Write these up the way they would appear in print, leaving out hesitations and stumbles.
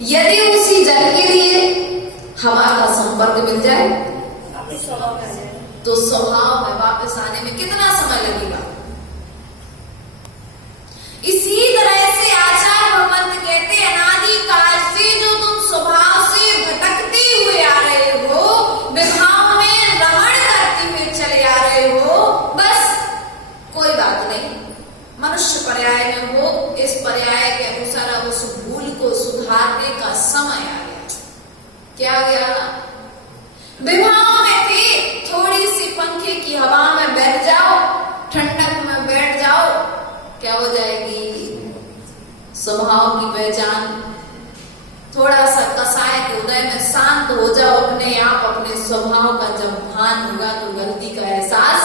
यदि उसी जल के लिए हवा का संपर्क मिल जाए तो स्वभाव में वापस आने में कितना समय लगेगा। इसी तरह से आचार्य भगवंत कहते हैं, अनादि काल से जो तुम स्वभाव से भटकते हुए आ रहे हो, विभाव में रमण करते हुए चले आ रहे हो, बस कोई बात नहीं, मनुष्य पर्याय में हो, इस पर्याय के अनुसार अब उस भूल को सुधारने का समय आ गया। क्या आ गया? विभाव में थे, थोड़ी सी पंखे की हवा में बैठ जाओ, ठंडक में बैठ जाओ, क्या हो जाएगी? स्वभाव की पहचान। थोड़ा सा कसाय के उदय में शांत हो जाओ, अपने आप अपने स्वभाव का जब भान होगा तो गलती का एहसास।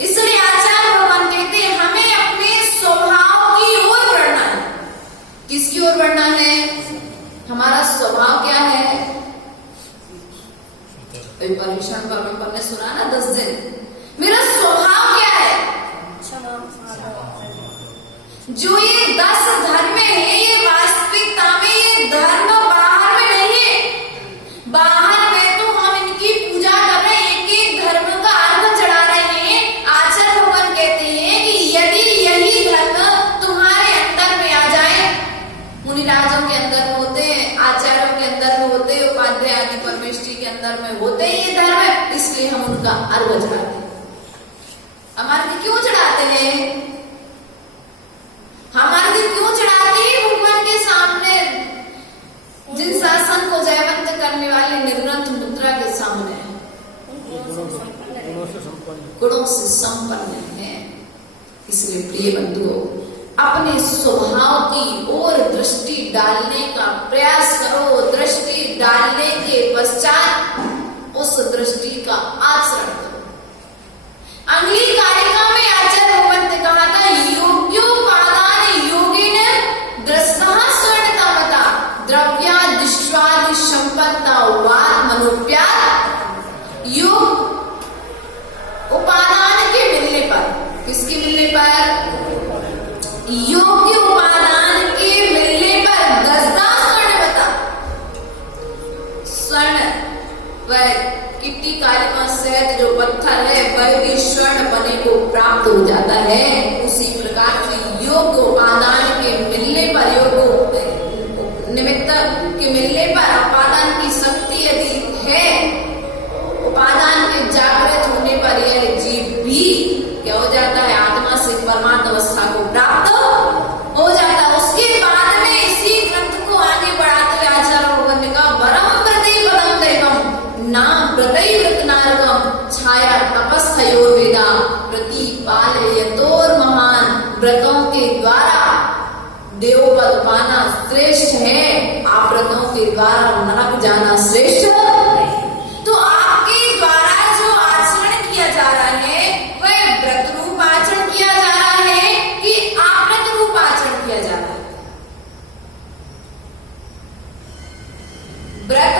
इसलिए आचार्य भगवान कहते हैं हमें अपने स्वभाव की ओर बढ़ना है। किसकी ओर बढ़ना है? हमारा स्वभाव क्या है? परीक्षण पर ने सुना ना 10 दिन, मेरा स्वभाव क्या है? जो ये 10 धर्म है, ये वास्तविकता में ये धर्म बाहर में नहीं है। बाहर में तो हम इनकी पूजा कर रहे हैं, एक एक धर्म का अर्घ चढ़ा रहे हैं। आचार्य भगवान कहते हैं कि यदि यही धर्म तुम्हारे अंदर में आ जाए, मुनिराजों के अंदर में होते हैं, आचार्यों के अंदर में होते हैं, उपाध्याय आदि परमेष्ठी के अंदर में होते हैं ये धर्म, इसलिए हम उनका अर्घ चढ़ाते हैं। हमारे क्यों चढ़ाते हैं? हमारे क्यों चढ़ाते हैं? भगवान के सामने, जिन शासन को जयवंत करने वाले निर्ग्रंथ मुद्रा के सामने गुणों से संपन्न है। इसलिए प्रिय बंधुओं, अपने स्वभाव की ओर दृष्टि डालने का प्रयास करो। दृष्टि डालने के पश्चात उस दृष्टि का आचरण करो। अगली कारिका में आचार्य भगवंत ने कहा था, योग्योपादान योगिन दृष्टः स्वर्णतमता द्रव्यादिष्वादि संपन्ना वाद मनोप्याद। योग उपादान के मिलने पर, किसके मिलने पर? योग्य उपादान के मिलने पर 10 स्वर्णवता, स्वर्ण वह किट्टी कालिमा सहित जो पत्थर है वह भी स्वर्ण बने को प्राप्त हो जाता है। उसी प्रकार से योग उपादान के मिलने पर, योग निमित्त के मिलने पर उपादान की शक्ति यदि है, उपादान के जागृत होने पर यह जीव भी क्या हो जाता है? आत्मा से परमात्मा अवस्था को प्राप्त हो जाता है। उसके बाद में इसी ग्रंथ को आगे बढ़ाते हुए आचार्य भगवान ने कहा, वरम प्रति पदम दैवम नाम प्रति वृतनारकम छाया तपस्थयोर वेदा प्रतिपालयतोर महान। व्रतों के द्वारा देवपद पाना श्रेष्ठ है, आप व्रतों के द्वारा नरक जाना श्रेष्ठ। तो आपके द्वारा जो आचरण किया जा रहा है वह व्रत रूप आचरण किया जा रहा है कि आव्रत रूप आचरण किया जा रहा है? व्रत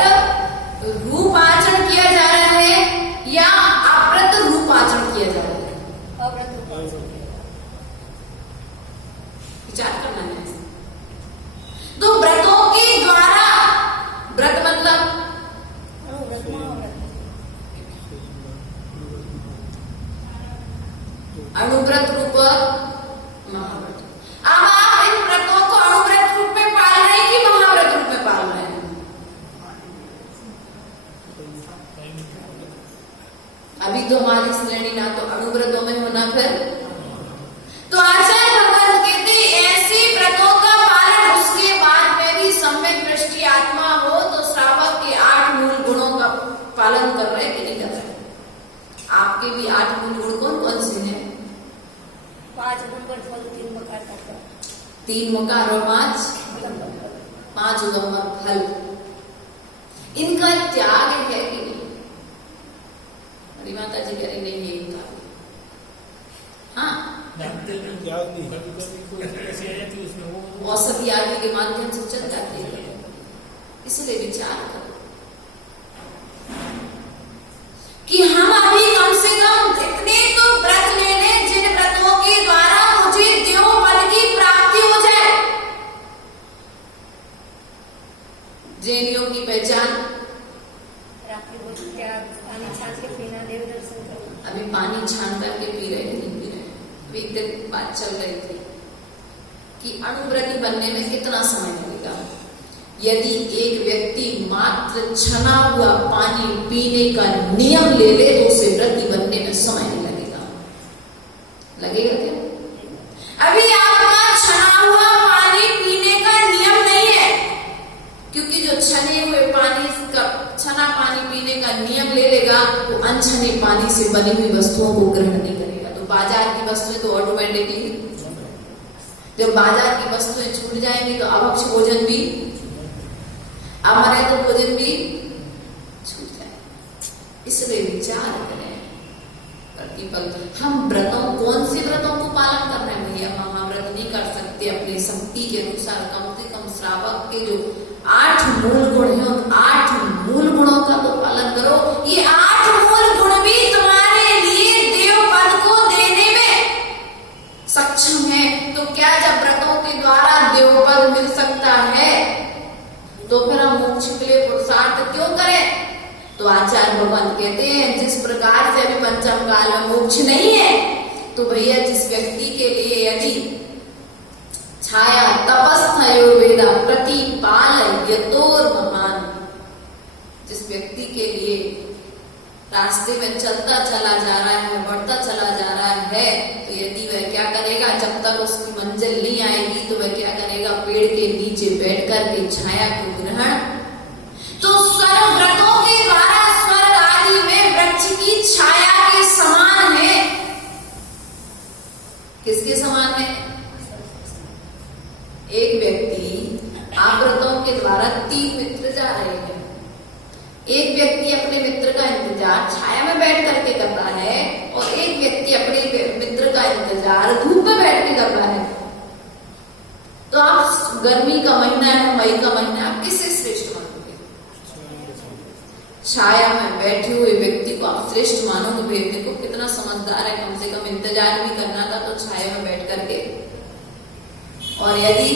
रूप आचरण किया जा रहा है या आव्रत रूप आचरण किया जा रहा है? विचार करना है। तो व्रतों के द्वारा, व्रत मतलब अणुव्रत रूप महाव्रत। अब आप इन व्रतों को अणुव्रत रूप में पाल रहे हैं कि महाव्रत रूप में पाल रहे हैं? अभी तो हमारी श्रेणी ना तो अणुव्रतों में होना, फिर तो आचार्य भगवान कहते ऐसे व्रतों का पालन उसके बाद में भी सम्यक दृष्टि आत्मा हो तो श्रावक के 8 मूल गुणों का पालन कर रहे कि नहीं कर रहे? आपके भी 8 मूल गुण कौन कौन से हैं? 5 नंबर फल, 3 मकार का 3 मकार और 5 उदम्बर फल। इनका त्याग है कि नहीं? हरी माता जी कह रही नहीं है इनका। हाँ, औषधि आदि के माध्यम से चल जाती है। इसलिए विचार करो कि हम अभी कम से कम इतने तो व्रत ले लें जिन व्रतों के द्वारा मुझे देव पद की प्राप्ति हो जाए। जैनियों की पहचान। रात्रि भोजन क्या पानी छाछ के पीना, देव दर्शन करना। अभी पानी छान करके पी रहे नहीं पी रहे। अभी एक दिन बात चल रही थी कि अणुव्रती बनने में कितना समय लगेगा। यदि एक व्यक्ति मात्र छना हुआ पानी पीने का नियम ले ले तो उसे व्रती बनने में समय नहीं लगेगा। लगेगा क्या? अभी आपका छना हुआ पानी पीने का नियम नहीं है, क्योंकि जो छने हुए पानी का छना पानी पीने का नियम ले लेगा वो अनछने पानी से बनी हुई वस्तुओं को ग्रहण नहीं करेगा। तो बाजार की वस्तुएं तो ऑटोमेटिकली, जब बाजार की वस्तुएं छूट जाएंगी तो अभक्ष भोजन भी, अमृत भोजन भी छूट जाए। इसलिए विचार करें प्रतिपल। हम व्रतों, कौन से व्रतों को पालन कर रहे हैं? भैया महाव्रत नहीं कर सकते अपनी शक्ति के अनुसार। कम से कम श्रावक के जो 8 मूल गुण है उन 8 मूल गुणों का तो पालन करो। ये 8 मूल गुण भी तुम्हारे लिए देव पद को देने में सक्षम है। तो क्या जब व्रतों के द्वारा देव पद मिल सकता है तो फिर हम मोक्ष के लिए पुरुषार्थ क्यों करें? तो आचार्य भगवान कहते हैं जिस प्रकार से अभी पंचम काल में मोक्ष नहीं है, तो भैया जिस व्यक्ति के लिए यदि छाया तपस्थयोर्वेदा प्रतिपाल यतोर्महान, जिस व्यक्ति के लिए रास्ते में चलता चला जा रहा है, बढ़ता चला जा रहा है, तो यदि वह क्या करेगा, जब तक उसकी मंजिल नहीं आएगी तो वह क्या करेगा, पेड़ के नीचे बैठकर के छाया को ग्रहण। तो सर्व व्रतों के द्वारा स्वर्ग आदि में वृक्ष की छाया के समान है। किसके समान है? एक व्यक्ति आप व्रतों के द्वारा 3 मित्र जा रहे हैं। एक व्यक्ति अपने मित्र का इंतजार छाया में बैठ करके कर रहा है और एक व्यक्ति अपने मित्र का इंतजार धूप में बैठ के कर रहा है। तो आप गर्मी का महीना है, मई का महीना, आप किसे श्रेष्ठ मानोगे? छाया में बैठे हुए व्यक्ति को आप श्रेष्ठ मानोगे। भाई देखो कितना समझदार है, कम से कम इंतजार भी करना था तो छाया में बैठ करके। और यदि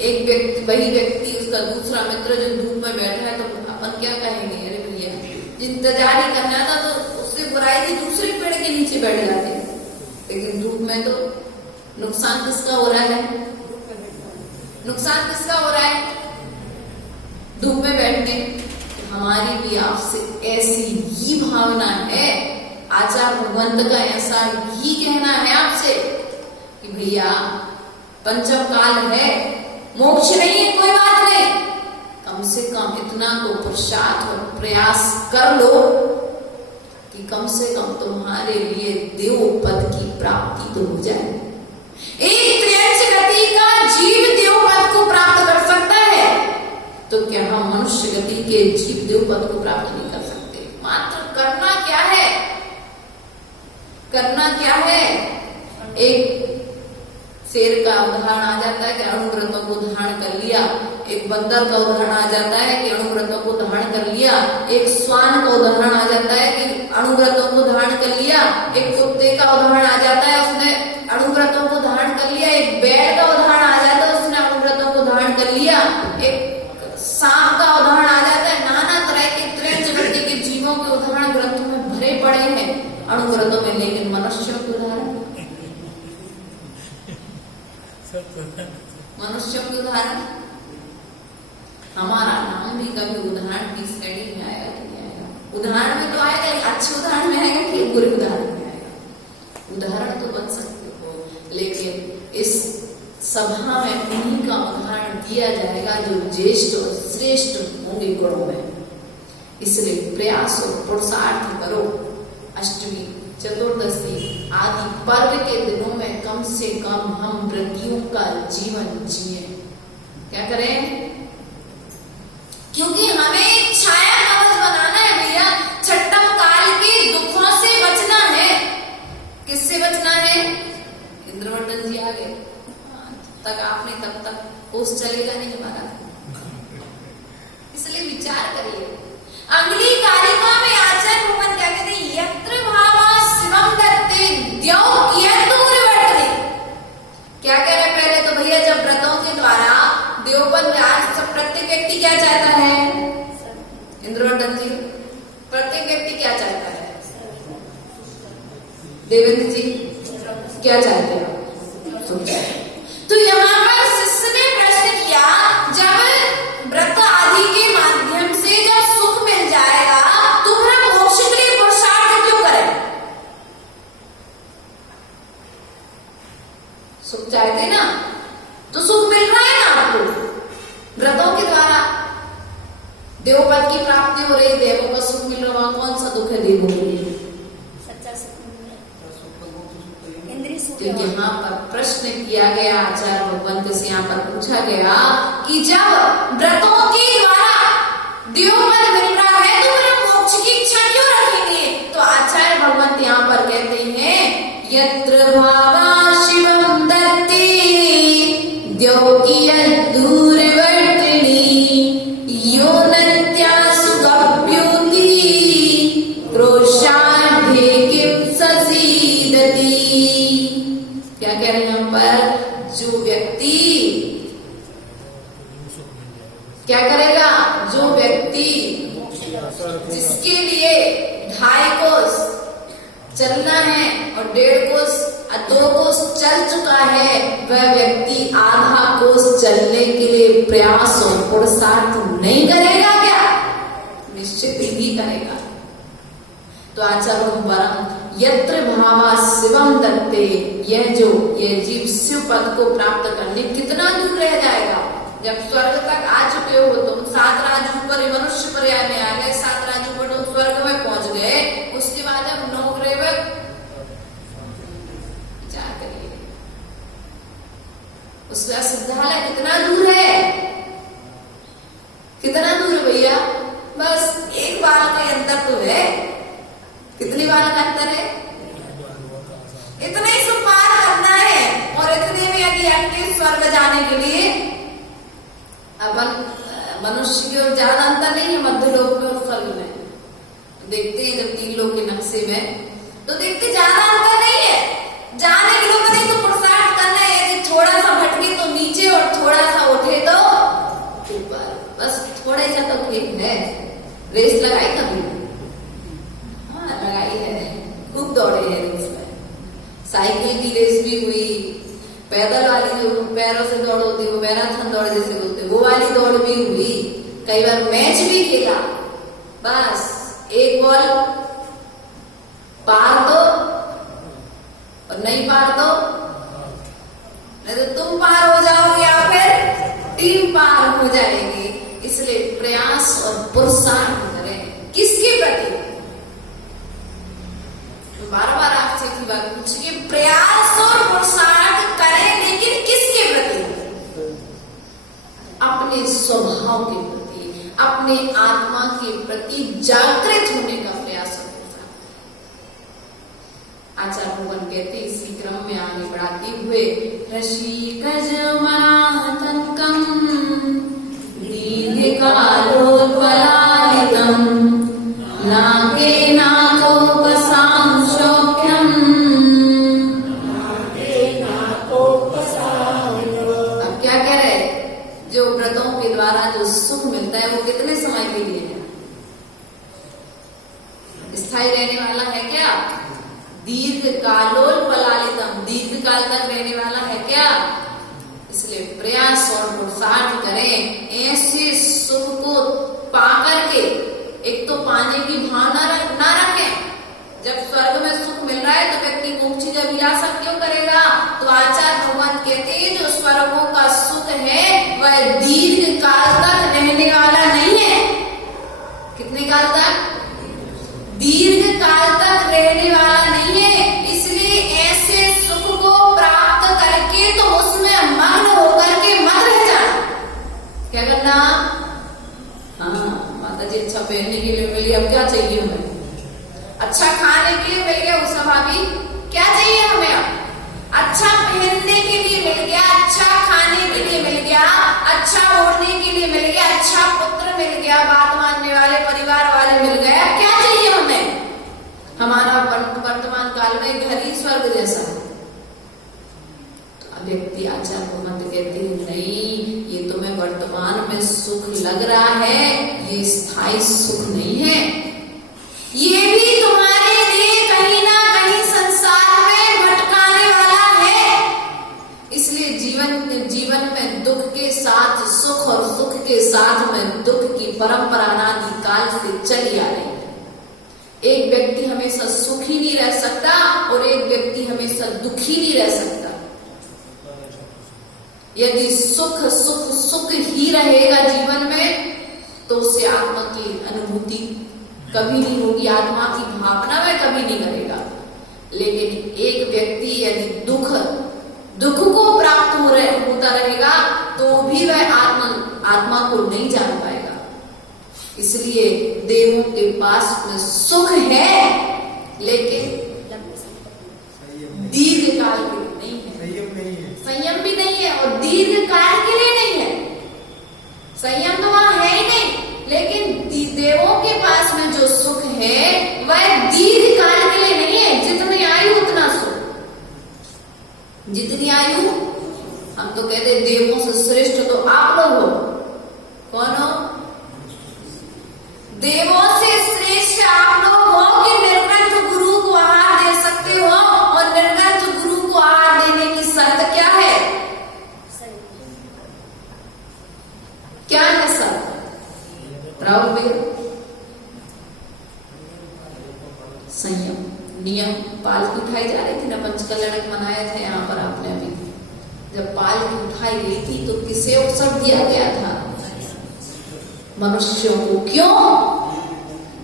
एक व्यक्ति, वही व्यक्ति, उसका दूसरा मित्र जो धूप में बैठा है, तो अपन क्या कहेंगे, अरे भैया इंतजार ही करना था तो उससे बुराई थी दूसरे पेड़ के नीचे बैठ जाते। लेकिन धूप में तो नुकसान किसका हो रहा है? नुकसान किसका हो रहा है? धूप में बैठने। हमारी भी आपसे ऐसी ही भावना है, आचार्य भगवंत का ऐसा ही कहना है आपसे कि भैया पंचम काल है, मोक्ष नहीं है, कोई बात नहीं, कम से कम इतना तो पुरुषार्थ और प्रयास कर लो कि कम से कम तुम्हारे लिए देव पद की प्राप्ति तो हो जाए। एक त्रियंश गति का जीव देव पद को प्राप्त कर सकता है, तो क्या हम मनुष्य गति के जीव देव पद को प्राप्त नहीं कर सकते? मात्र करना क्या है? करना क्या है? एक शेर का उदाहरण आ जाता है कि अणुव्रतों को धारण कर लिया। एक बंदर का उदाहरण आ जाता है कि अणुव्रतों को धारण कर लिया। एक श्वान का उदाहरण आ जाता है कि अणुव्रतों को धारण कर लिया। एक कुत्ते का उदाहरण आ जाता है, उसने अणुव्रतों को धारण कर लिया। एक बैल का उदाहरण आ जाता है, उसने अणुव्रतों को धारण कर लिया। एक सांप का उदाहरण आ जाता है। नाना तरह के त्रियंश गति के जीवों के उदाहरण ग्रंथों में भरे पड़े हैं अणुव्रतों में। लेकिन मनुष्यों के उदाहरण, मनुष्यों के उदाहरण, हमारा नाम भी कभी उदाहरण की श्रेणी में आया कि नहीं आएगा? उदाहरण में तो आएगा, अच्छे उदाहरण में आएगा कि बुरे उदाहरण में आएगा? उदाहरण तो बन सकते हो, लेकिन इस सभा में उन्हीं का उदाहरण दिया जाएगा जो ज्येष्ठ और श्रेष्ठ होंगे गुणों में। इसलिए प्रयास और पुरुषार्थ करो। अष्टमी, चतुर्दशी आदि पर्व के दिनों में कम से कम हम व्रतियों का जीवन जिए। क्या करें? क्योंकि हमें छाया कवच बनाना है भैया। छठम काल के दुखों से बचना है। किससे बचना है? इंद्रवर्धन जी आ गए, तक आपने तब तक होश चलेगा नहीं हमारा। इसलिए विचार करिए। अगली कारिका में आचार्य भगवान क्या कहते हैं? यत्र भावा शिवम दत्ते द्यौ कियतुर्वटने। क्या कह रहे? पहले तो भैया जब व्रतों के द्वारा देवपद, आज सब प्रत्येक व्यक्ति क्या चाहता है? सब इंद्रवर्धन जी, प्रत्येक व्यक्ति क्या चाहता है? देवेंद्र जी क्या चाहते हैं? सुख चाहते। तो यहाँ पर शिष्य ने प्रश्न किया, जब व्रत आदि के माध्यम से जब सुख मिल जाएगा तो हम मोक्ष के लिए पुरुषार्थ क्यों करें? सुख चाहते ना, तो सुख मिल रहा है ना आपको व्रतों के द्वारा, देवपद की प्राप्ति हो रही, देवों का सुख मिल रहा, कौन सा दुख है देवों के लिए? सच्चा सुख इंद्रिय सुख। तो यहाँ पर प्रश्न किया गया, आचार्य भगवंत से यहाँ पर पूछा गया कि जब व्रतों के द्वारा देवपद मिल रहा है तो फिर हम मोक्ष की इच्छा क्यों रखेंगे? तो आचार्य भगवंत यहाँ पर कहते हैं, यत्र भावा शिवम दत्ते द्यौकियत् दूरवर्तिनी यो नत्या सुगभ्युति क्रोशाढ्ये किं ससीदति। क्या कह रहे हैं हम पर? जो व्यक्ति क्या करेगा? जो व्यक्ति जिसके लिए 2.5 कोस चलना है और 1.5 कोस 2 कोस चल चुका है, वह व्यक्ति आधा कोस चलने के लिए प्रयास और पुरुषार्थ नहीं करेगा क्या? निश्चित ही करेगा। तो आचार्य परम यत्र भावा शिवम दत्ते, यह जीव शिव पद को प्राप्त करने कितना दूर रह जाएगा? जब स्वर्ग तक आ चुके हो तुम, 7 राजू पर मनुष्य पर्याय में आ गए, 7 राजू पर तुम स्वर्ग में पहुंच गए, उसके बाद जब नौकरे में विचार करिए, उसका सिद्धालय कितना दूर है? कितना दूर है भैया? बस 1 बाल का अंतर तो है। कितनी बाल का अंतर है? इतना ही सब पार करना है। और इतने में यदि आपके स्वर्ग जाने के लिए अपन मनुष्य की ओर ज्यादा अंतर नहीं है, मध्य लोक में और स्वर्ग में तो देखते हैं जब 3 लोक के नक्शे में तो देखते ज्यादा अंतर नहीं है। जाने के लोग नहीं तो पुरुषार्थ करना है, यदि थोड़ा सा भटके तो नीचे और थोड़ा सा उठे तो ऊपर, बस थोड़ा सा तो ठीक है। रेस लगाई कभी? हाँ लगाई है, खूब दौड़े हैं रेस में। साइकिल की रेस भी हुई, पैदल वाली जो पैरों से दौड़ होती है वो मैराथन दौड़ जैसे होते वो वाली दौड़ भी हुई, कई बार मैच भी खेला। बस 1 बॉल पार दो और नहीं पार दो, नहीं तो तुम पार हो जाओगे या फिर टीम पार हो जाएगी। इसलिए प्रयास और पुरुषार्थ करें। किसके प्रति? बार-बार आपसे की बात पूछिए, प्रयास और पुरुषार्थ करें, लेकिन किसके प्रति? अपने स्वभाव के प्रति, अपने आत्मा के प्रति जागृत होने का प्रयास करना। आचार्य भगवान कहते इसी क्रम में आगे बढ़ाते हुए, रसिकजमनातंकं दीर्घकालोत्पलायितं नागे नाकोपसां शौक्यम्। अब क्या कह रहे? जो व्रतों के द्वारा जो सुख मिलता है वो कितने समय के लिए है? स्थायी रहने वाला है क्या? दीर्घ कालोत्पलायितम, दीर्घ काल तक रहने वाला है क्या? इसलिए प्रयास और पुरुषार्थ करें, ऐसे सुख को पाकर के एक तो पाने की भावना ना रखें। जब स्वर्ग में सुख मिल रहा है तो व्यक्ति मोक्ष की अभिलाषा क्यों करेगा? तो आचार्य भगवान कहते हैं जो स्वर्गों का सुख है वह दीर्घ काल तक रहने वाला नहीं है। कितने काल तक? दीर्घ काल तक रहने वाला नहीं है। इसलिए ऐसे सुख को प्राप्त करके तो उसमें मग्न होकर के मत रह जाना। क्या करना? हाँ माता जी, अच्छा पहनने के लिए मिल गया, अब क्या चाहिए हमें? अच्छा खाने के लिए मिल गया, उषा भाभी क्या चाहिए हमें? अब अच्छा पहनने के लिए मिल गया, अच्छा खाने के लिए मिल गया, अच्छा ओढ़ने के लिए मिल गया, अच्छा पुत्र मिल गया, बात मानने वाले परिवार वाले मिल गए, अब क्या चाहिए हमें? हमारा वर्तमान काल में घर ही स्वर्ग जैसा है। तो व्यक्ति आचार्य भगवंत कहते हैं नहीं, ये तो मैं वर्तमान वर्तमान में सुख लग रहा है, ये स्थायी सुख नहीं है। ये भी तुम्हारे लिए कहीं ना कहीं संसार में भटकाने वाला है। इसलिए जीवन में दुख के साथ सुख और सुख के साथ में दुख की परंपरा अनादि काल से चली आ रही है। एक व्यक्ति हमेशा सुखी नहीं रह सकता और एक व्यक्ति हमेशा दुखी नहीं रह सकता। यदि सुख सुख सुख ही रहेगा जीवन में तो उससे आत्मा की अनुभूति कभी नहीं होगी, आत्मा की भावना में कभी नहीं करेगा। लेकिन एक व्यक्ति यदि दुख को प्राप्त होता रहेगा तो भी वह आत्मा को नहीं जान पाएगा। इसलिए देवों के पास में सुख है लेकिन दीर्घ काल के लिए नहीं है, संयम भी नहीं है और दीर्घ काल के लिए नहीं है। संयम तो वहां है ही नहीं, लेकिन देवों के पास में जो सुख है वह दीर्घ काल के लिए नहीं है। जितनी आयु उतना सुख, जितनी आयु, हम तो कहते देवों से श्रेष्ठ तो आप लोग हो। कौन हो? देवों से श्रेष्ठ आप लोग हो कि निर्ग्रंथ गुरु को आहार दे सकते हो। और निर्ग्रंथ गुरु को आहार देने की शर्त क्या है? क्या है शर्त? राहुल भैया, संयम, नियम। पालकी उठाई जा रही थी ना, पंचकल्याणक मनाया था यहाँ पर आपने अभी। जब पालकी उठाई गई थी तो किसे अवसर दिया गया था? मनुष्यों को। क्यों?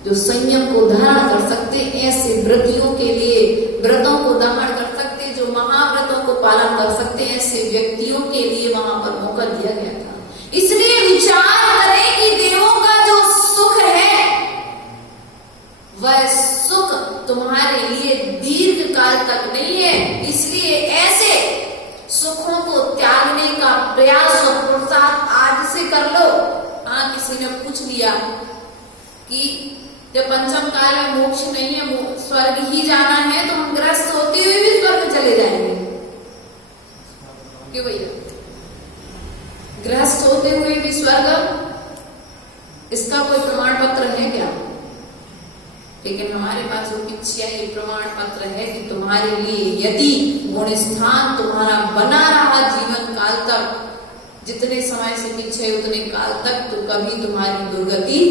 जो संयम को धारण कर सकते, ऐसे व्रतियों के लिए व्रतों को धारण कर सकते, जो महाव्रतों को पालन कर सकते, ऐसे व्यक्तियों के लिए वहां पर मौका दिया गया था। इसलिए विचार करें कि देवों का जो सुख है वह सुख तुम्हारे लिए दीर्घ काल तक नहीं है। इसलिए ऐसे सुखों को त्यागने का प्रयास और पुरुषार्थ आज से कर लो। हाँ, किसी ने पूछ लिया कि जब पंचम काल में मोक्ष नहीं है, स्वर्ग ही जाना है, तो हम ग्रस्त होते हुए भी स्वर्ग चले जाएंगे क्यों भैया? ग्रस्त होते हुए भी स्वर्ग, इसका कोई प्रमाण पत्र है क्या? लेकिन हमारे पास जो पीछे ये प्रमाण पत्र है कि तुम्हारे लिए यदि गुण स्थान तुम्हारा बना रहा जीवन काल तक, जितने समय से पीछे उतने काल तक, तो कभी तुम्हारी दुर्गति,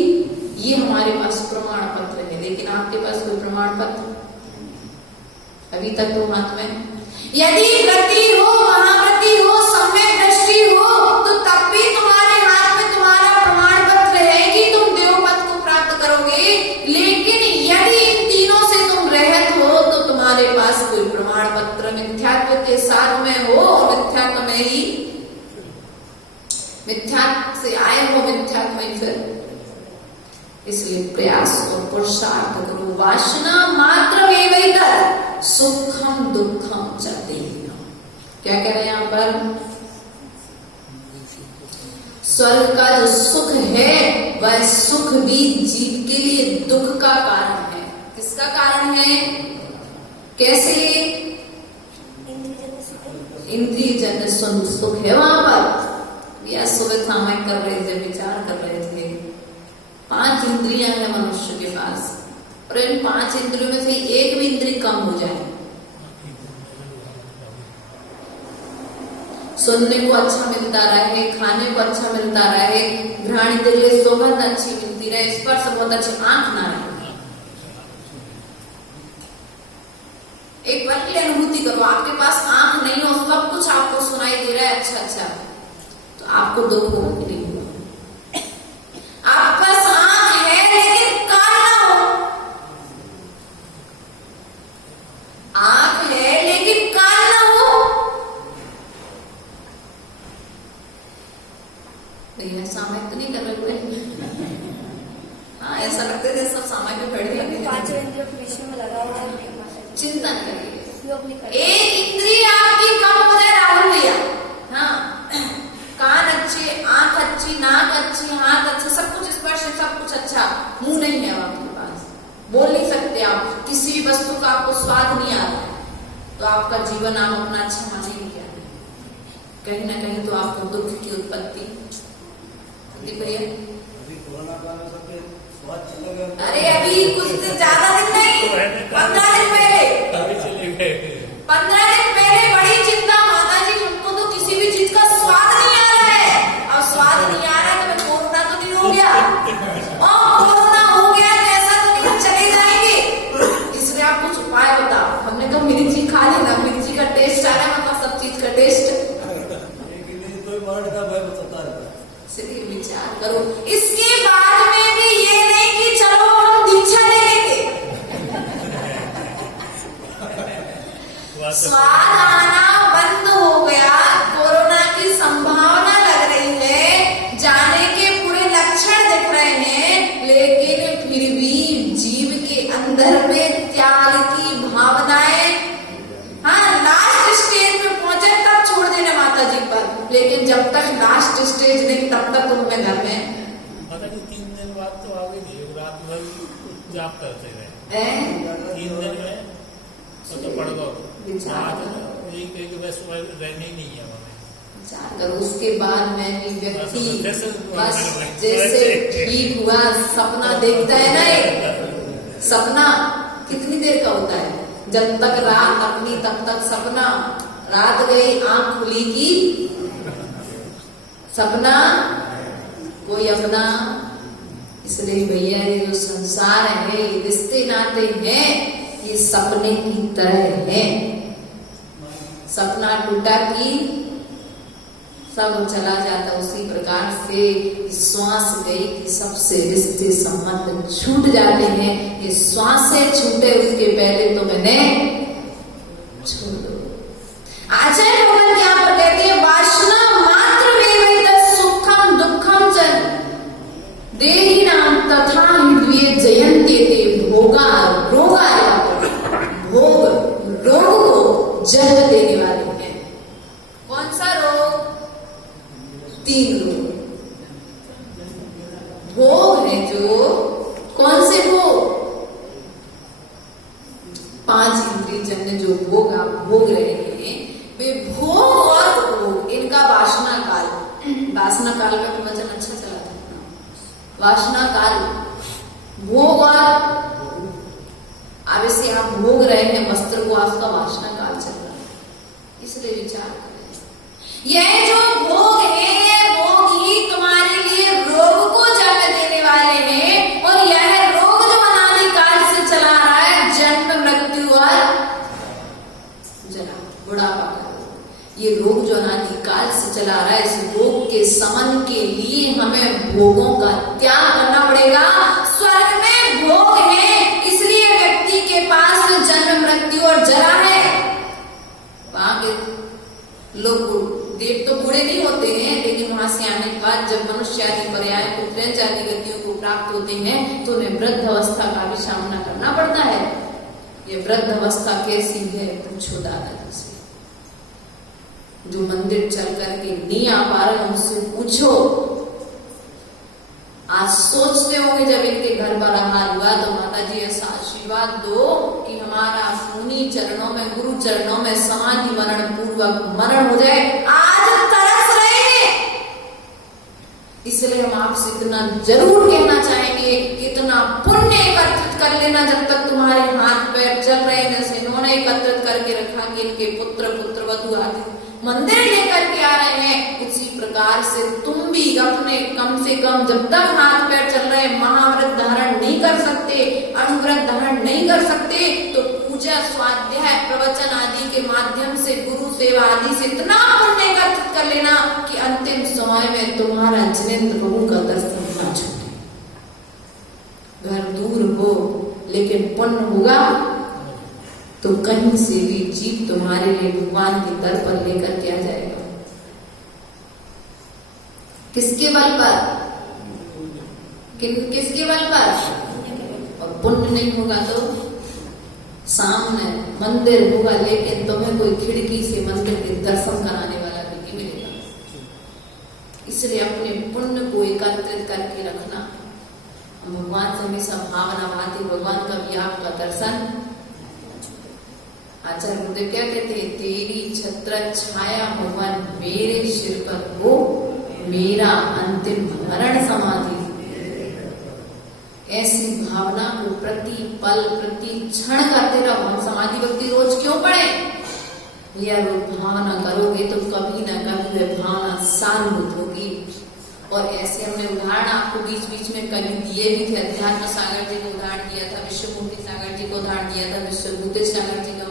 ये हमारे पास प्रमाण पत्र है। लेकिन आपके पास कोई प्रमाण पत्र अभी तक तो हाथ में, यदि व्रति हो, महाव्रति हो, सम्यक दृष्टि हो, तो तब भी तुम्हारे हाथ में तुम्हारा प्रमाण पत्र है कि तुम देवपद को प्राप्त करोगे। लेकिन यदि इन तीनों से तुम रहित हो तो तुम्हारे पास कोई प्रमाण पत्र मिथ्यात्व के साथ में हो, मिथ्यात्व में ही, मिथ्यात्व से आए हो, मिथ्यात्व में फिर। इसलिए प्रयास और पुरुषार्थ करो। वासना मात्र वेवैतर सुखम दुखम च देहिनः। क्या कह रहे हैं यहाँ पर? स्वर्ग का जो सुख है वह सुख भी जीव के लिए दुख का कारण है। किसका कारण है? कैसे? इंद्रिय जन्य सुख है वहां पर। यह सुबह सामयिक कर रहे थे, विचार कर रहे थे। 5 इंद्रियां हैं मनुष्य के पास, और इन 5 इंद्रियों में से एक भी इंद्रिय कम हो जाए, सुनने को अच्छा मिलता रहे, खाने को अच्छा मिलता रहे, घ्राण इंद्रिय सुगंध अच्छी मिलती रहे, स्पर्श बहुत अच्छी, आंख ना रहे, एक पल की अनुभूति करो। आपके पास आंख नहीं हो, सब कुछ आपको सुनाई दे रहा है अच्छा अच्छा, तो आपको दुख हो कि नहीं हुआ? आपके पास आंख है लेकिन कान ना हो, आंख है लेकिन कान ना हो, तो सामयिक तो नहीं कर रहे हुए? हाँ, ऐसा लगता है सब सामयिक में बैठ गए। 5 इंद्रियों के विषय में लगा हुआ है। चिंतन करिए, एक इंद्रिय आपकी कम हो जाए राहुल भैया। हाँ, कान अच्छे, आंख अच्छी, नाक अच्छी, हाथ अच्छे, सब कुछ स्पर्श, सब कुछ अच्छा, मुंह नहीं है आपके पास, बोल नहीं सकते आप, किसी भी वस्तु का आपको स्वाद नहीं आ रहा है, तो आपका जीवन आप अपना अच्छा मानेंगे क्या? कहीं ना कहीं तो आपको दुख की उत्पत्ति प्रिया? अभी कोरोना काल में सबके स्वाद चले गए। अरे अभी कुछ दिन ज्यादा दिन नहीं, 15 दिन पहले, 15 दिन पहले बड़ी चिंता, माता जी हमको तो किसी भी चीज का स्वाद नहीं आ रहा है। अब स्वाद नहीं आ रहा है तो कोरोना तो नहीं हो गया, और कोरोना हो गया तो ऐसा तो नहीं चले जाएंगे। इसलिए आप कुछ उपाय बताओ। हमने कहा मिर्ची खा लेना, मिर्ची का टेस्ट आ रहा है, मतलब सब चीज का टेस्ट। इसलिए विचार करो। इसके बाद में भी ये नहीं कि चलो हम दीक्षा ले लेंगे, स्वाद आना बंद हो गया, कोरोना की संभावना लग रही है, जाने के पूरे लक्षण दिख रहे हैं, लेकिन फिर भी जीव के अंदर में त्याग की भावनाएं, हाँ लास्ट स्टेज पे पहुंचे तब छोड़ देना माता जी पर, लेकिन जब तक लास्ट स्टेज नहीं तब तक तुम अपने घर में। माता जी 3 दिन बाद तो आ गई थी, रात भर जाप करते रहे 3 दिन में, तो पड़ गए। यही कही कि बस रहने ही नहीं है हमें। करो उसके बाद में भी व्यक्ति बस जैसे ठीक हुआ, सपना देखता है ना, एक सपना कितनी देर का होता है, जब तक रात अपनी तब तक सपना, रात गई आंख खुली की सपना कोई अपना। इसलिए भैया ये जो संसार है, ये रिश्ते नाते हैं, ये सपने की तरह है। सपना टूटा कि सब चला जाता, उसी प्रकार से श्वास गई कि सबसे रिश्ते संबंध छूट जाते हैं। ये श्वास से छूटे उसके पहले तो मैंने छोड़ दो। आचार्य भगवान यहाँ पर कहते हैं वासना मात्र वेद सुखम दुखम च देहि नाम तथा हृदय जयंते ते भोगा रोगा, भोग रोग को जन्म देने वाले हैं। कौन सा रोग? 3 रोग भोग है, जो कौन से भोग? 5 इंद्रिय जन्य जो भोग आप भोग रहे हैं, वे भोग और उपभोग, इनका वासना काल, वासना काल का भी वचन अच्छा चला था। वासना काल, भोग और अब इसे आप भोग रहे हैं वस्त्र को, आपका वासना काल चल रहा है। इसलिए विचार करें, यह जो भोग है, ये भोग ही तुम्हारे लिए रोग को जन्म देने वाले हैं, और यह रोग जो अनादि काल से चला रहा है, जन्म मृत्यु और जरा बुढ़ापा का रोग, ये रोग जो अनादि काल से चला रहा है, इस रोग के समन के लिए हमें भोगों का त्याग करना पड़ेगा। स्वर्ग में भोग है, इसलिए व्यक्ति के पास जन्म मृत्यु और जरा है। वहां के लोग देव तो बूढ़े नहीं होते हैं, लेकिन वहां से आने के बाद जब मनुष्य आदि पर्याय को त्रय आदि गतियों को प्राप्त होते हैं, तो उन्हें वृद्ध अवस्था का भी सामना करना पड़ता है। ये वृद्ध अवस्था कैसी है पूछो दादाजी से, जो मंदिर चल करके नहीं आ पा रहे उनसे पूछो। आज सोचते होंगे जब इनके घर बरहाल हुआ तो माता जी ऐसा आशीर्वाद दो कि हमारा मुनि चरणों में, गुरु चरणों में समाधि मरण पूर्वक मरण हो जाए। आज तरस रहे हैं, इसलिए हम आपसे इतना जरूर कहना चाहेंगे कि इतना पुण्य एकत्रित कर लेना जब तक तुम्हारे हाथ पैर चल रहे हैं। जैसे इन्होंने एकत्रित करके रखा कि इनके पुत्र पुत्रवधू आदि मंदिर लेकर के आ रहे हैं, उसी प्रकार से तुम भी अपने कम से कम जब तक हाथ पैर चल रहे हैं, महाव्रत धारण नहीं कर सकते, अनुव्रत धारण नहीं कर सकते, तो पूजा स्वाध्याय प्रवचन आदि के माध्यम से, गुरु सेवा आदि से इतना पुण्य एकत्रित कर लेना कि अंतिम समय में तुम्हारा जिनेंद्र प्रभु का दर्शन न छूटे। घर दूर हो लेकिन पुण्य होगा तो कहीं से भी जीव तुम्हारे लिए भगवान के दर पर लेकर के आ जाएगा। किसके बल पर? किसके बल पर? और पुण्य नहीं होगा तो सामने मंदिर होगा, लेकिन तुम्हें कोई खिड़की से मंदिर के दर्शन कराने वाला नहीं मिलेगा। इसलिए अपने पुण्य को एकत्रित करके रखना। भगवान से हमेशा भावना भाती, भगवान का भी आपका दर्शन। आचार्य गुरुदेव क्या कहते हैं? तेरी छत्र छाया भगवान मेरे सिर पर हो, मेरा अंतिम मरण समाधि। ऐसी भावना को प्रति पल प्रति क्षण करते रहो। हम समाधि भक्ति रोज क्यों पढ़े? भैया रोज भावना करोगे तो कभी ना कभी वह भावना सानुभूत होगी। और ऐसे हमने उदाहरण आपको बीच बीच में कभी दिए भी थे। अध्यात्म सागर जी को उदाहरण दिया था, विश्वमूर्ति सागर जी को उदाहरण दिया था, विश्वभूति सागर जी का